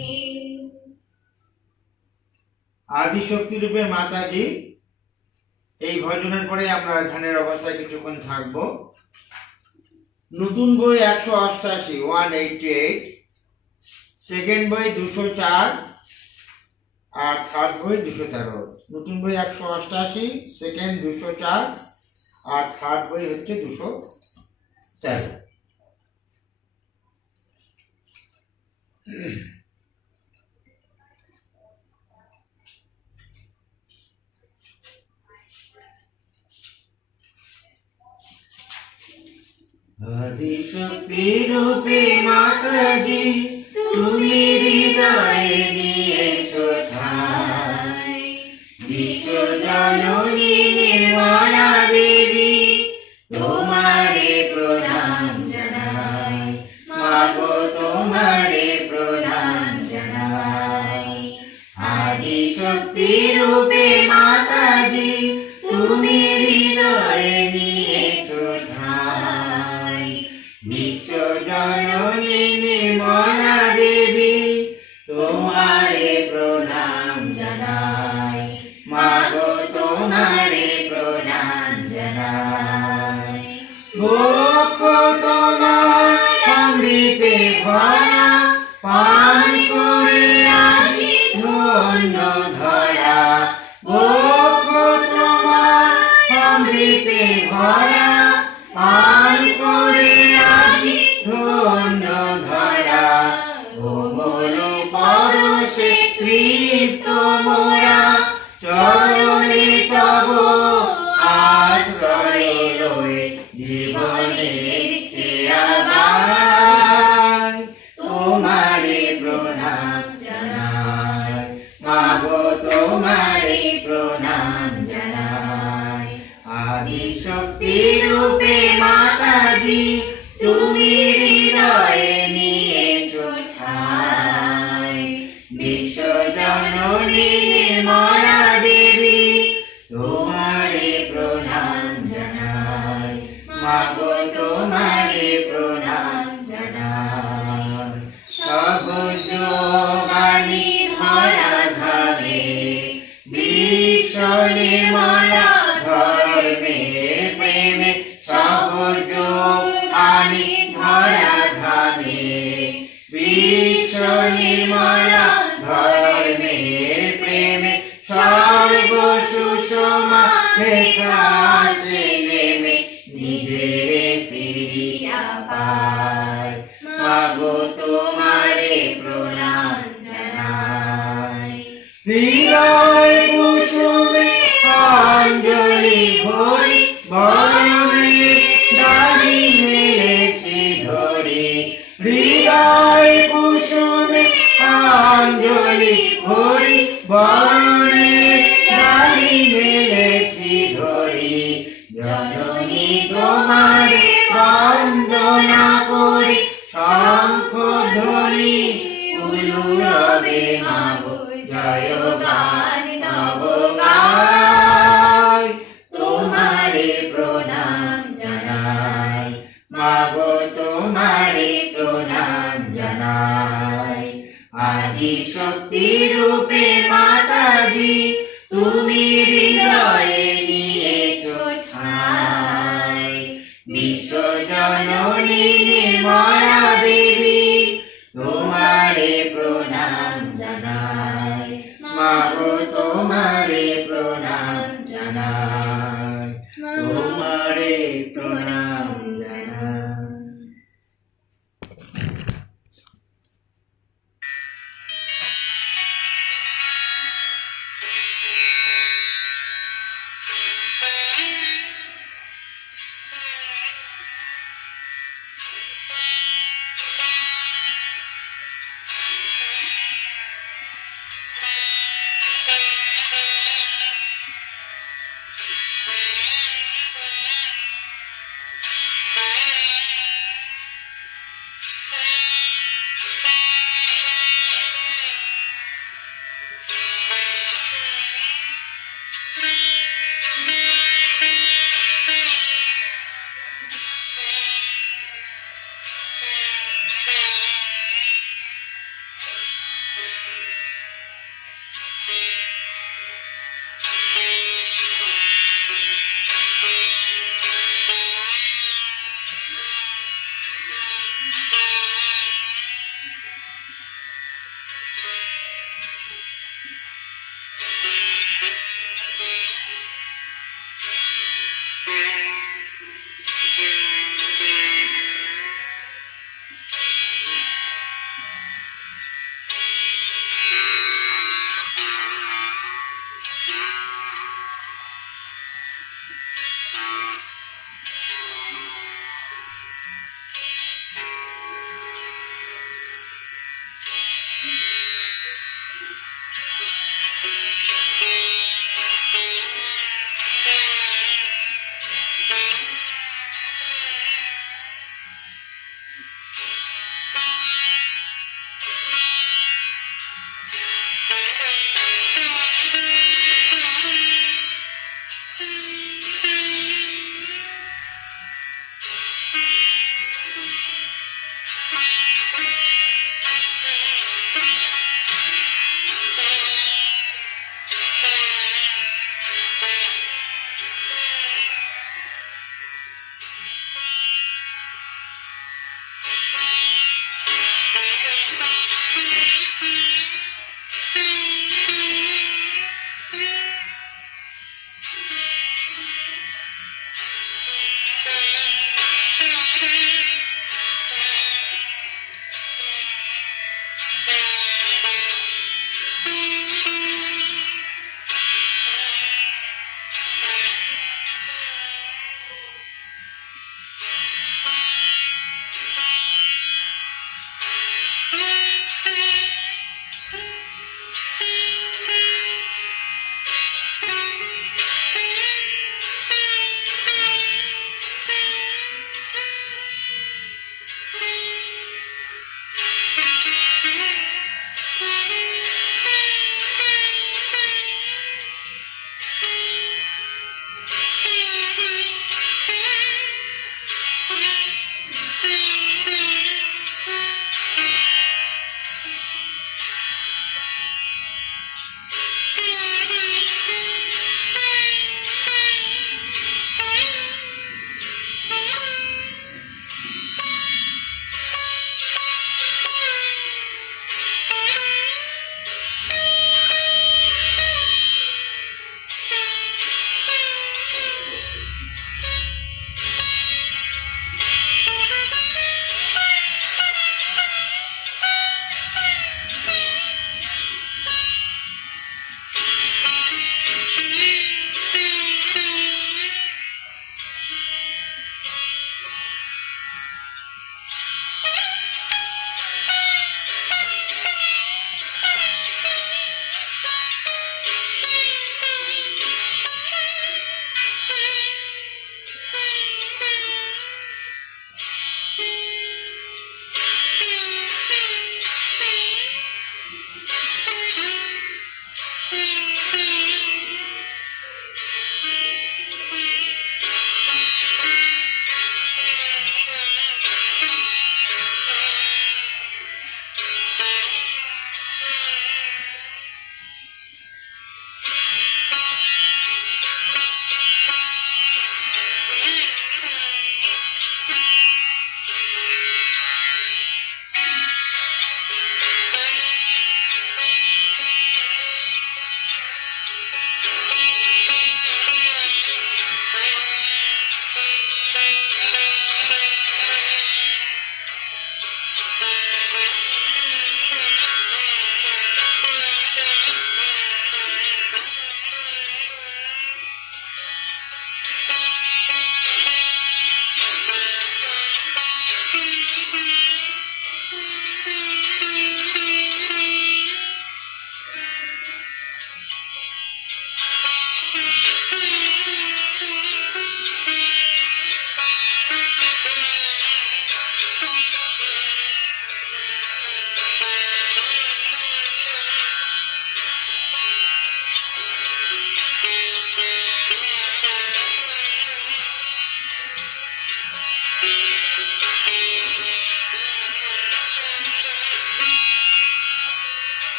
আদিশক্তি রূপে মাতাজি। এই ভজনের পরে আমরা ধ্যানের অবস্থায় কিছুক্ষণ থাকবো। নতুন বই 188 188, সেকেন্ড বই 204 আর থার্ড বই 213। নতুন বই 188, সেকেন্ড 204 আর থার্ড বই হচ্ছে 213। আদিশক্তি রূপে মাতাজি তুমি হৃদয়ে নিয়েছো ঠাঁই। বিশ্বজননী নির্মলা দেবী তোমারে প্রণাম জানাই। মাগো তোমারে প্রণাম জানাই। আদিশক্তি রূপে মাতাজি তুমি হৃদয়ে নিয়েছো ঠাঁই। বিশ্বজননী নির্মলা দেবী তোমারে প্রণাম জানাই। মাগো তোমারে প্রণাম জানাই। বক্ষ তোমার অমৃতে ভরা, পান করে আজি ধন্য ধরা। বক্ষ তোমার অমৃতে ভরা, পান করে আজি ধন্য ধরা। কোমল পরশে তৃপ্ত মোরা, চরণে তব আশ্রয় লই। জীবনের খেয়াবাই তোমারে প্রণাম জানাই। মাগো তোমারে প্রণাম জানাই। আদিশক্তি রূপে মাতাজি তুমি হৃদয়ে নিয়েছো ঠাঁই। বিশ্বজননী নির্মলা দেবী তোমারে প্রণাম জানাই। মাগো তোমারে প্রণাম জানাই। সবুজ গানি ধরা ধামে, বিশ্ব নির্মলা ধর্মের প্রেমে। সবুজ গানি ধরা ধামে, বিশ্ব নির্মলা ধর্মের প্রেমে। সর্ব সুষমা ভেসে নেমে, নিজেরে ফিরিয়া পায়। মাগো তোমারে প্রণাম জানাই। হৃদয় কুসুমে অঞ্জলি ভরি, বরণের দাড়ি মেলেছি ধরি। হৃদয় কুসুমে অঞ্জলি ভরি, বরণের দাড়ি মেলেছি ধরি। জননী তোমারে বন্দনা করি, শঙ্খ ধ্বনি উলুরবে মাগো। জয় গান তব গাই, তোমারে প্রণাম জানাই। মাগো তোমারে প্রণাম জানাই। আদিশক্তি রূপে মাতাজি তুমি হৃদয়ে নিয়েছো ঠাঁই। বিশ্বজননী নির্মলা দেবী তোমারে প্রণাম জানাই। মাগো তোমারে প্রণাম জানাই। তোমারে প্রণাম জানাই।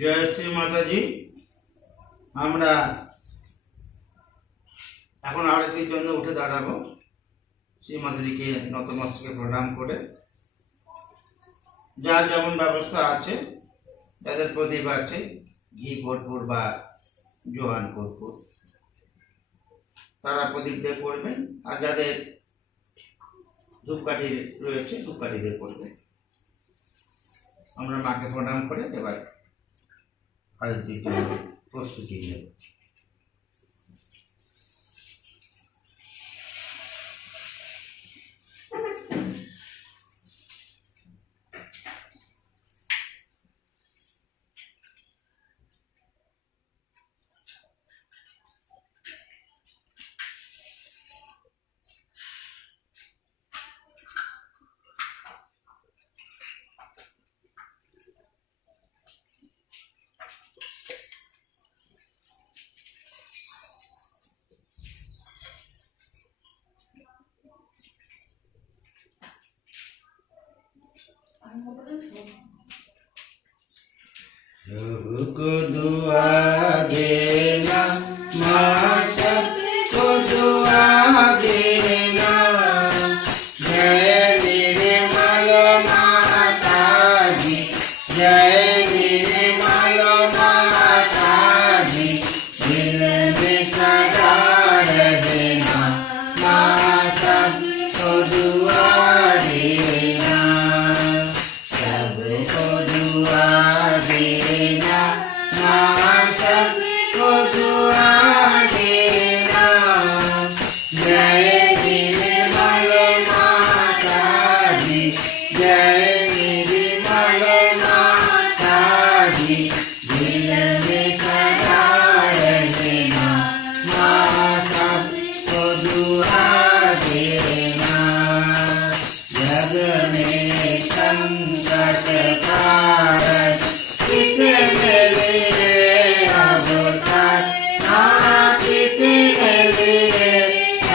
জয় শ্রী মাতাজি। আমরা এখন আরতির জন্য উঠে দাঁড়াবো। শ্রী মাতাজিকে নতমস্তকে প্রণাম করে যার যেমন ব্যবস্থা আছে, যাদের প্রদীপ আছে ঘি কর্পূর বা জোয়ান কর্পূর, তারা প্রদীপ দিয়ে করবেন, আর যাদের ধূপকাঠি রয়েছে ধূপকাঠি দিয়ে করবেন। আমরা মাকে প্রণাম করে এবার আরতির জন্য প্রস্তুতি নেব। सबको दुआ देना, माँ सबको दुआ देना। जय निर्मल माता जी, जय दिल में सदा रहना, माँ सबको दुआ देना। जग में संकट कारक कितने लिए अवतार, हाँ कितने लिए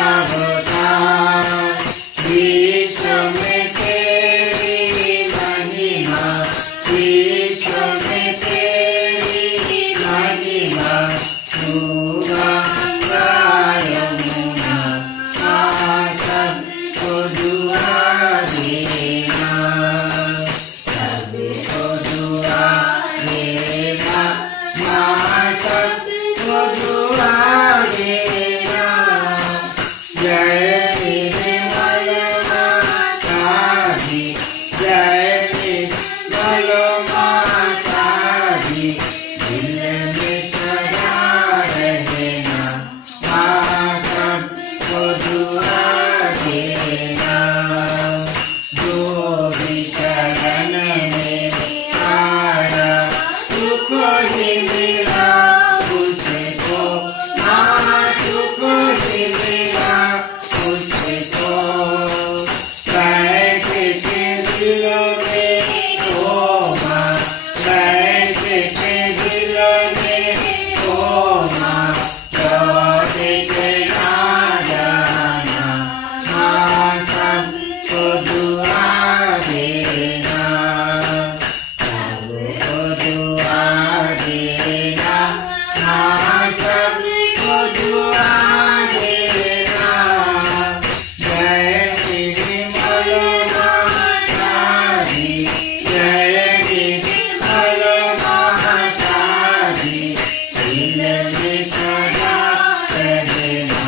अवतार। विश्व में तेरी महिमा, विश्व में तेरी महिमा, सुगंगा यमुना, माँ सबको दुआ देना, सबको दुआ देना, माँ सबको दुआ देना। जय निर्मल माता दी, जय निर्मल माता दी, दिल में सदा रहना, माँ सबको दुआ देना। जो भी शरण में आया सुख ही मिला उसको, माँ सुख ही मिला उसको। कैसे के दिल में ओ माँ, कैसे के दिल में ओ माँ, लौटे के ना जाना, माँ सबको दुआ देना, सबको दुआ देना, माँ सबको दुआ देना। जय निर्मल माता दी, जय निर्मल माता दी, दिल में सदा रहना,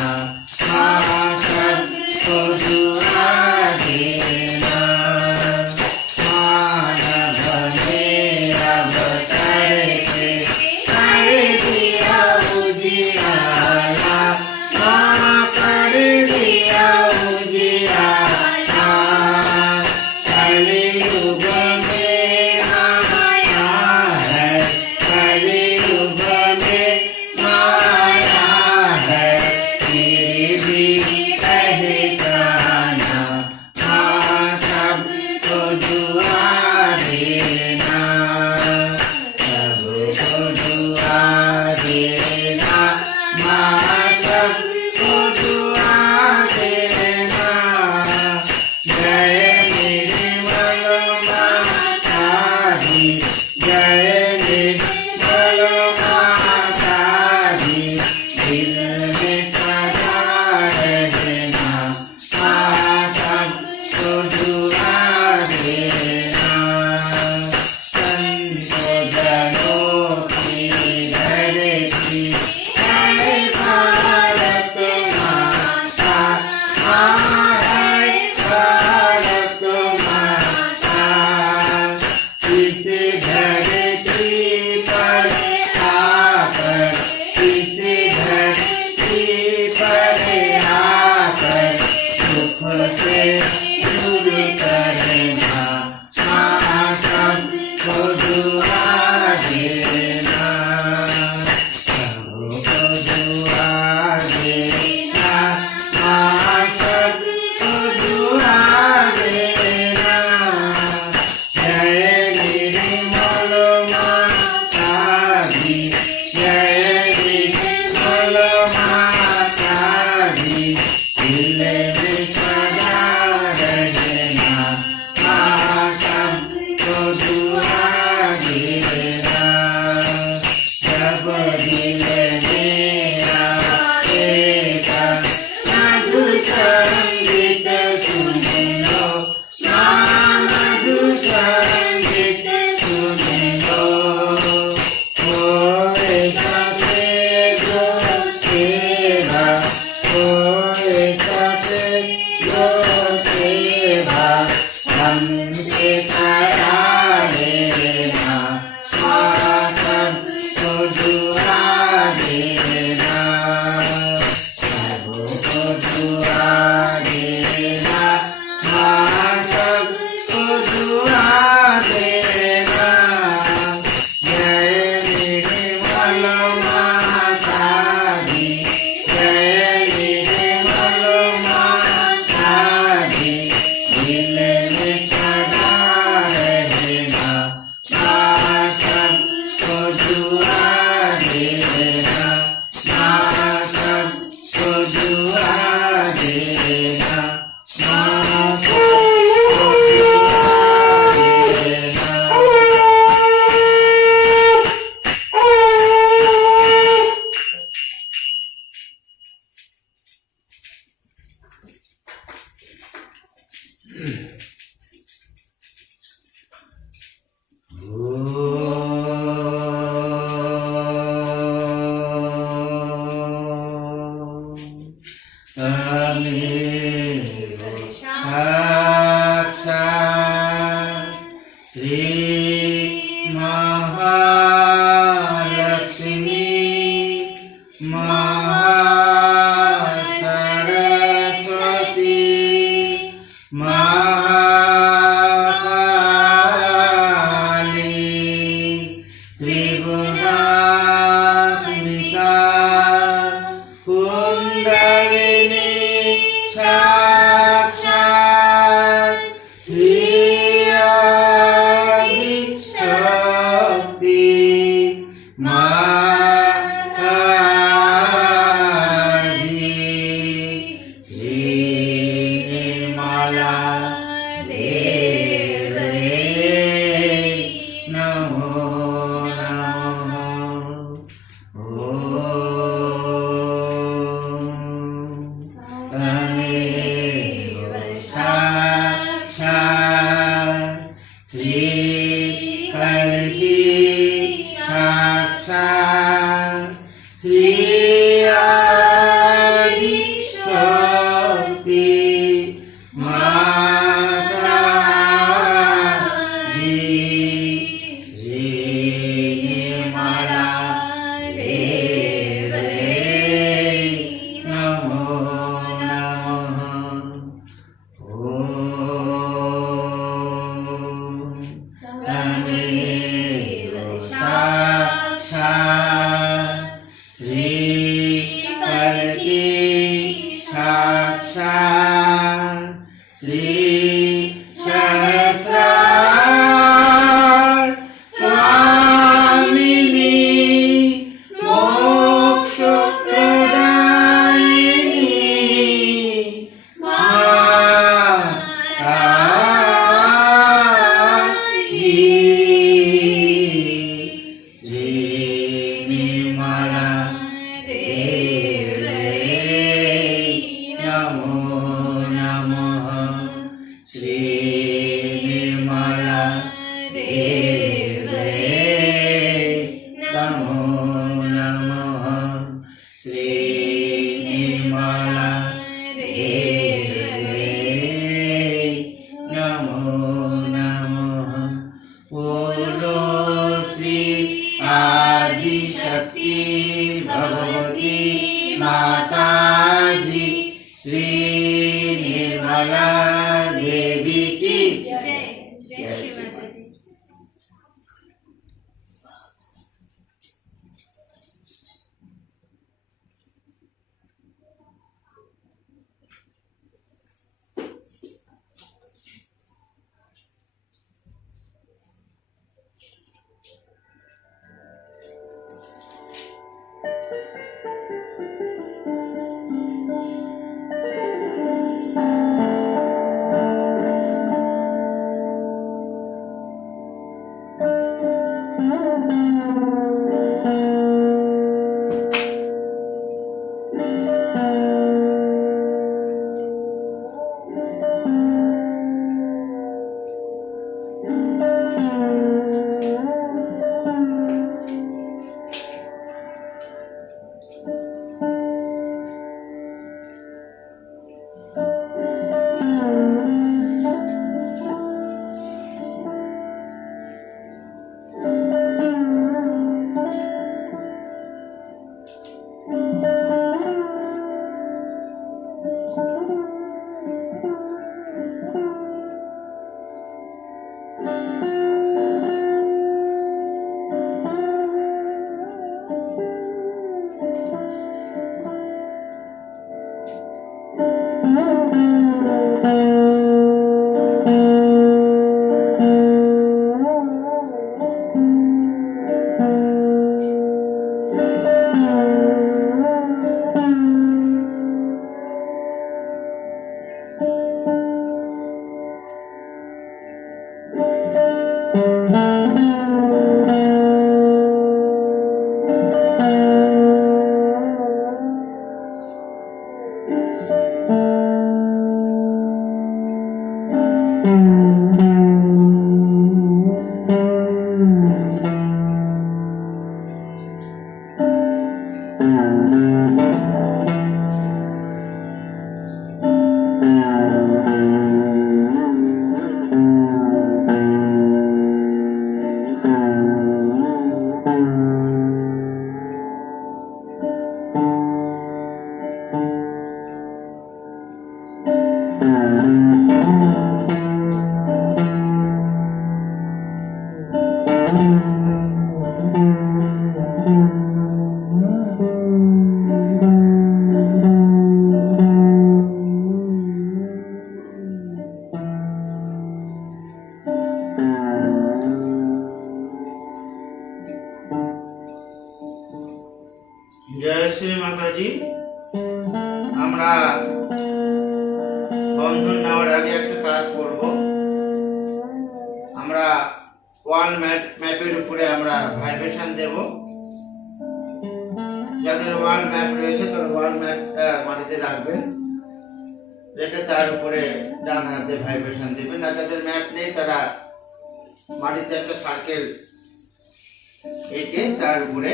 माँ सबको दुआ देना। मानव मेरा करके कर दिया उजियारा, माँ कर दिया उजियारा। कलियुग में माया है, कलियुग में माया है, फिर भी पहचाना, माँ सबको दुआ देना, सबको दुआ देना, माँ सबको दुआ देना। जय निर्मल माता दी, जय निर्मल माता दी, दिल में सदा रहना, माँ सबको दुआ देना। संत जनों की धरती है भारत माता, माँ है भारत माता। इस धरती पर आकर, इस धरती पर आकर, दुख से दूर करना, माँ सबको दुआ देना, सबको दुआ देना, माँ सबको दुआ देना। जय निर्मल माता दी, जय निर्मल माता दी, दिल में सदा रहना, माँ सबको दुआ देना। जब दिल मेरा तेरा मधुर संगीत सुन लो, माँ मधुर संगीत सुन लो। होएगा जो सेवा, होएगा जो सेवा, हमसे करा लेना, माँ सबको दुआ महालक्ष्मी महासरस्वती महाकाली त्रिगुणात्मिका कुंडलिनी साक्षात् श्री आदिशक्ति माताजी श्री निर्मला देवी नमो तमेव साक्षात् श्री कल्की साक्षात् श्री आदिशक्ति माताजी श्री निर्मला देवी नमो तमेव साक्षात् श्री कल्की साक्षात् श्री सहस्रार स्वामिनी मोक्षप्रदायिनी माताजी श्री निर्मला देवी नमो नमः श्री निर्मला देवी नमो नमः श्री निर्मला देवी नमो नमः बोलो श्री आदिशक्ति भगवती माताजी श्री निर्मला देवी की जय। जय श्री माता जी। জয় শ্রী মাতাজি। আমরা বন্ধন নেওয়ার আগে একটা কাজ করব। আমরা ওয়াল ম্যাপের উপরে আমরা ভাইব্রেশন দেব। যাদের ওয়াল ম্যাপ রয়েছে তারা ওয়াল ম্যাপটা মাটিতে রাখবেন, রেখে তার উপরে ডান হাতে ভাইব্রেশন দেবেন। আর যাদের ম্যাপ নেই তারা মাটিতে একটা সার্কেল এঁকে তার উপরে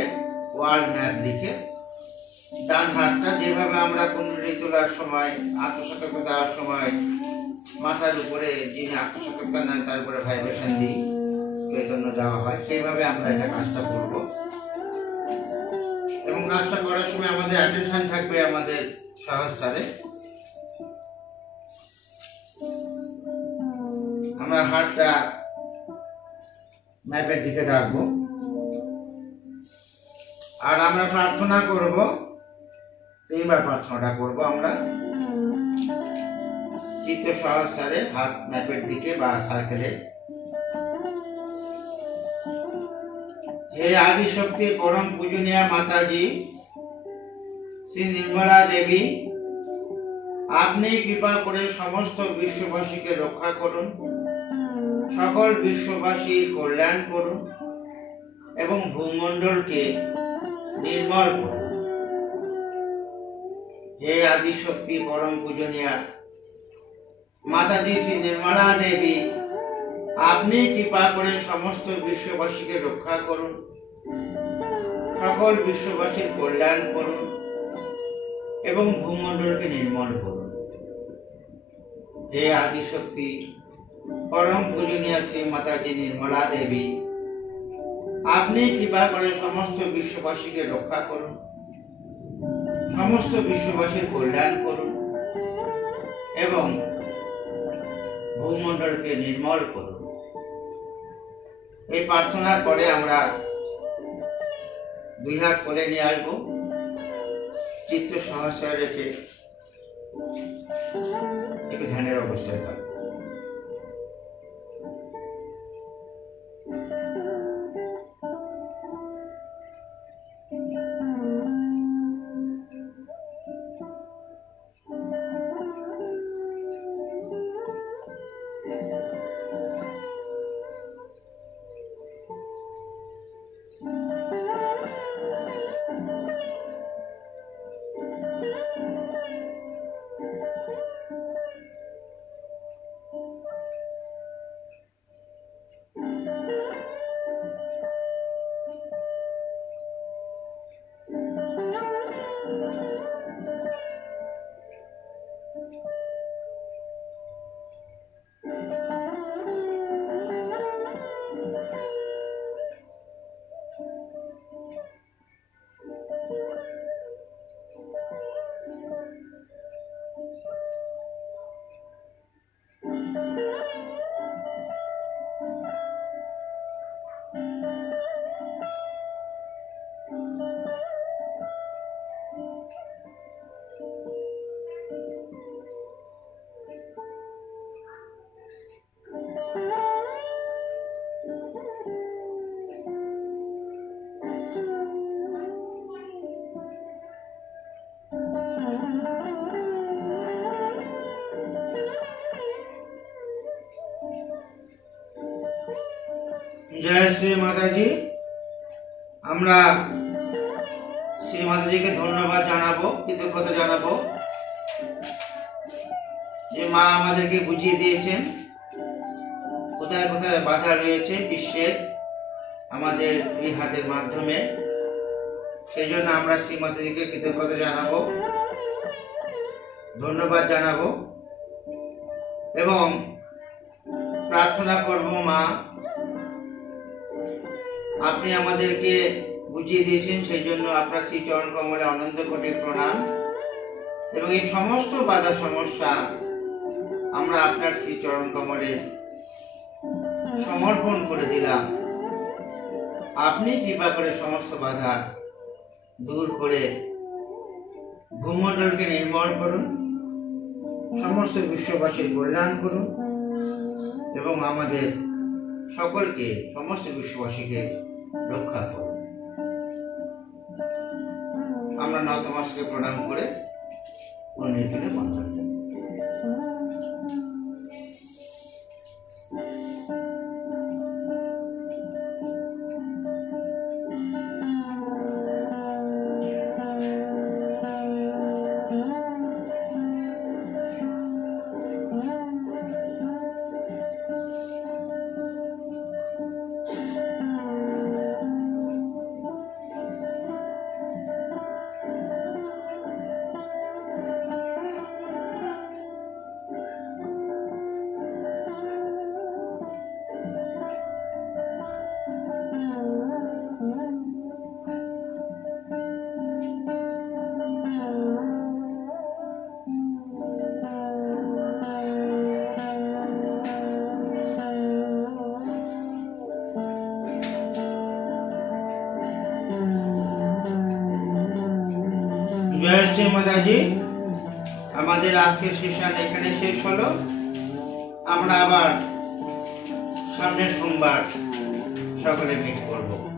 ওয়ার্ল্ড ম্যাপ লিখে ডান হাতটা যেভাবে আমরা কুণ্ডলী তোলার সময়, আত্মসাক্ষাৎকার দেওয়ার সময় মাথার উপরে যিনি আত্মসাক্ষাৎকার নেন তার উপরে ভাইব্রেশন দিই, চৈতন্য দেওয়া হয়, সেইভাবে আমরা এটা কাজটা করব। এবং কাজটা করার সময় আমাদের অ্যাটেনশন থাকবে আমাদের সহস্রারে। আমরা হাতটা ম্যাপের দিকে রাখবো আর আমরা প্রার্থনা করব। 3 বার প্রার্থনাটা করব আমরা চিত্ত সহস্রারে, হাত ম্যাপের দিকে বা সার্কেলে। হে আদি শক্তি পরম পূজনীয় মাতাজি শ্রী নির্মলা দেবী, আপনি কৃপা করে সমস্ত বিশ্ববাসীকে রক্ষা করুন, সকল বিশ্ববাসীর কল্যাণ করুন এবং ভূমণ্ডলকে নির্মল করুন। হে আদি শক্তি পরম পূজনীয়া মাতাজি শ্রী নির্মলা দেবী, আপনি কৃপা করে সমস্ত বিশ্ববাসীকে রক্ষা করুন, সকল বিশ্ববাসীর কল্যাণ করুন এবং ভূমণ্ডলকে নির্মল করুন। হে আদি শক্তি পরম পূজনীয় শ্রী মাতাজি নির্মলা দেবী, আপনি কৃপা করে সমস্ত বিশ্ববাসীকে রক্ষা করুন, সমস্ত বিশ্ববাসীর কল্যাণ করুন এবং ভূমণ্ডলকে নির্মল করুন। এই প্রার্থনার পরে আমরা 2 হাত কোলে নিয়ে আসবো, চিত্ত সহস্রারে রেখে একটু ধ্যানের অবস্থায় থাকবো। জয় শ্রী মাতাজি। আমরা শ্রী মাতাজিকে ধন্যবাদ জানাবো, কৃতজ্ঞতা জানাবো যে মা আমাদেরকে বুঝিয়ে দিয়েছেন কোথায় কোথায় বাধা রয়েছে বিশ্বের আমাদের এই হাতের মাধ্যমে। সেই জন্য আমরা শ্রী মাতাজিকে কৃতজ্ঞতা জানাবো, ধন্যবাদ জানাবো এবং প্রার্থনা করব, মা আপনি আমাদেরকে বুঝিয়ে দিয়েছেন, সেই জন্য আপনার শ্রী চরণ কমলে অনন্ত কোটি প্রণাম। এবং এই সমস্ত বাধা সমস্যা আমরা আপনার শ্রী চরণ কমলে সমর্পণ করে দিলাম। আপনি কৃপা করে সমস্ত বাধা দূর করে ভূমণ্ডলকে নির্মল করুন, সমস্ত বিশ্ববাসীর কল্যাণ করুন এবং আমাদের সকলকে, সমস্ত বিশ্ববাসীকে রক্ষা করুন। নতমস্তকে প্রণাম করে পুণ্যতুলে মন্ত্র জপ। জয় শ্রী মাতাজি। আমাদের আজকের সেশন এখানে শেষ হলো। আমরা আবার সামনের সোমবার সকলে মিট করবো।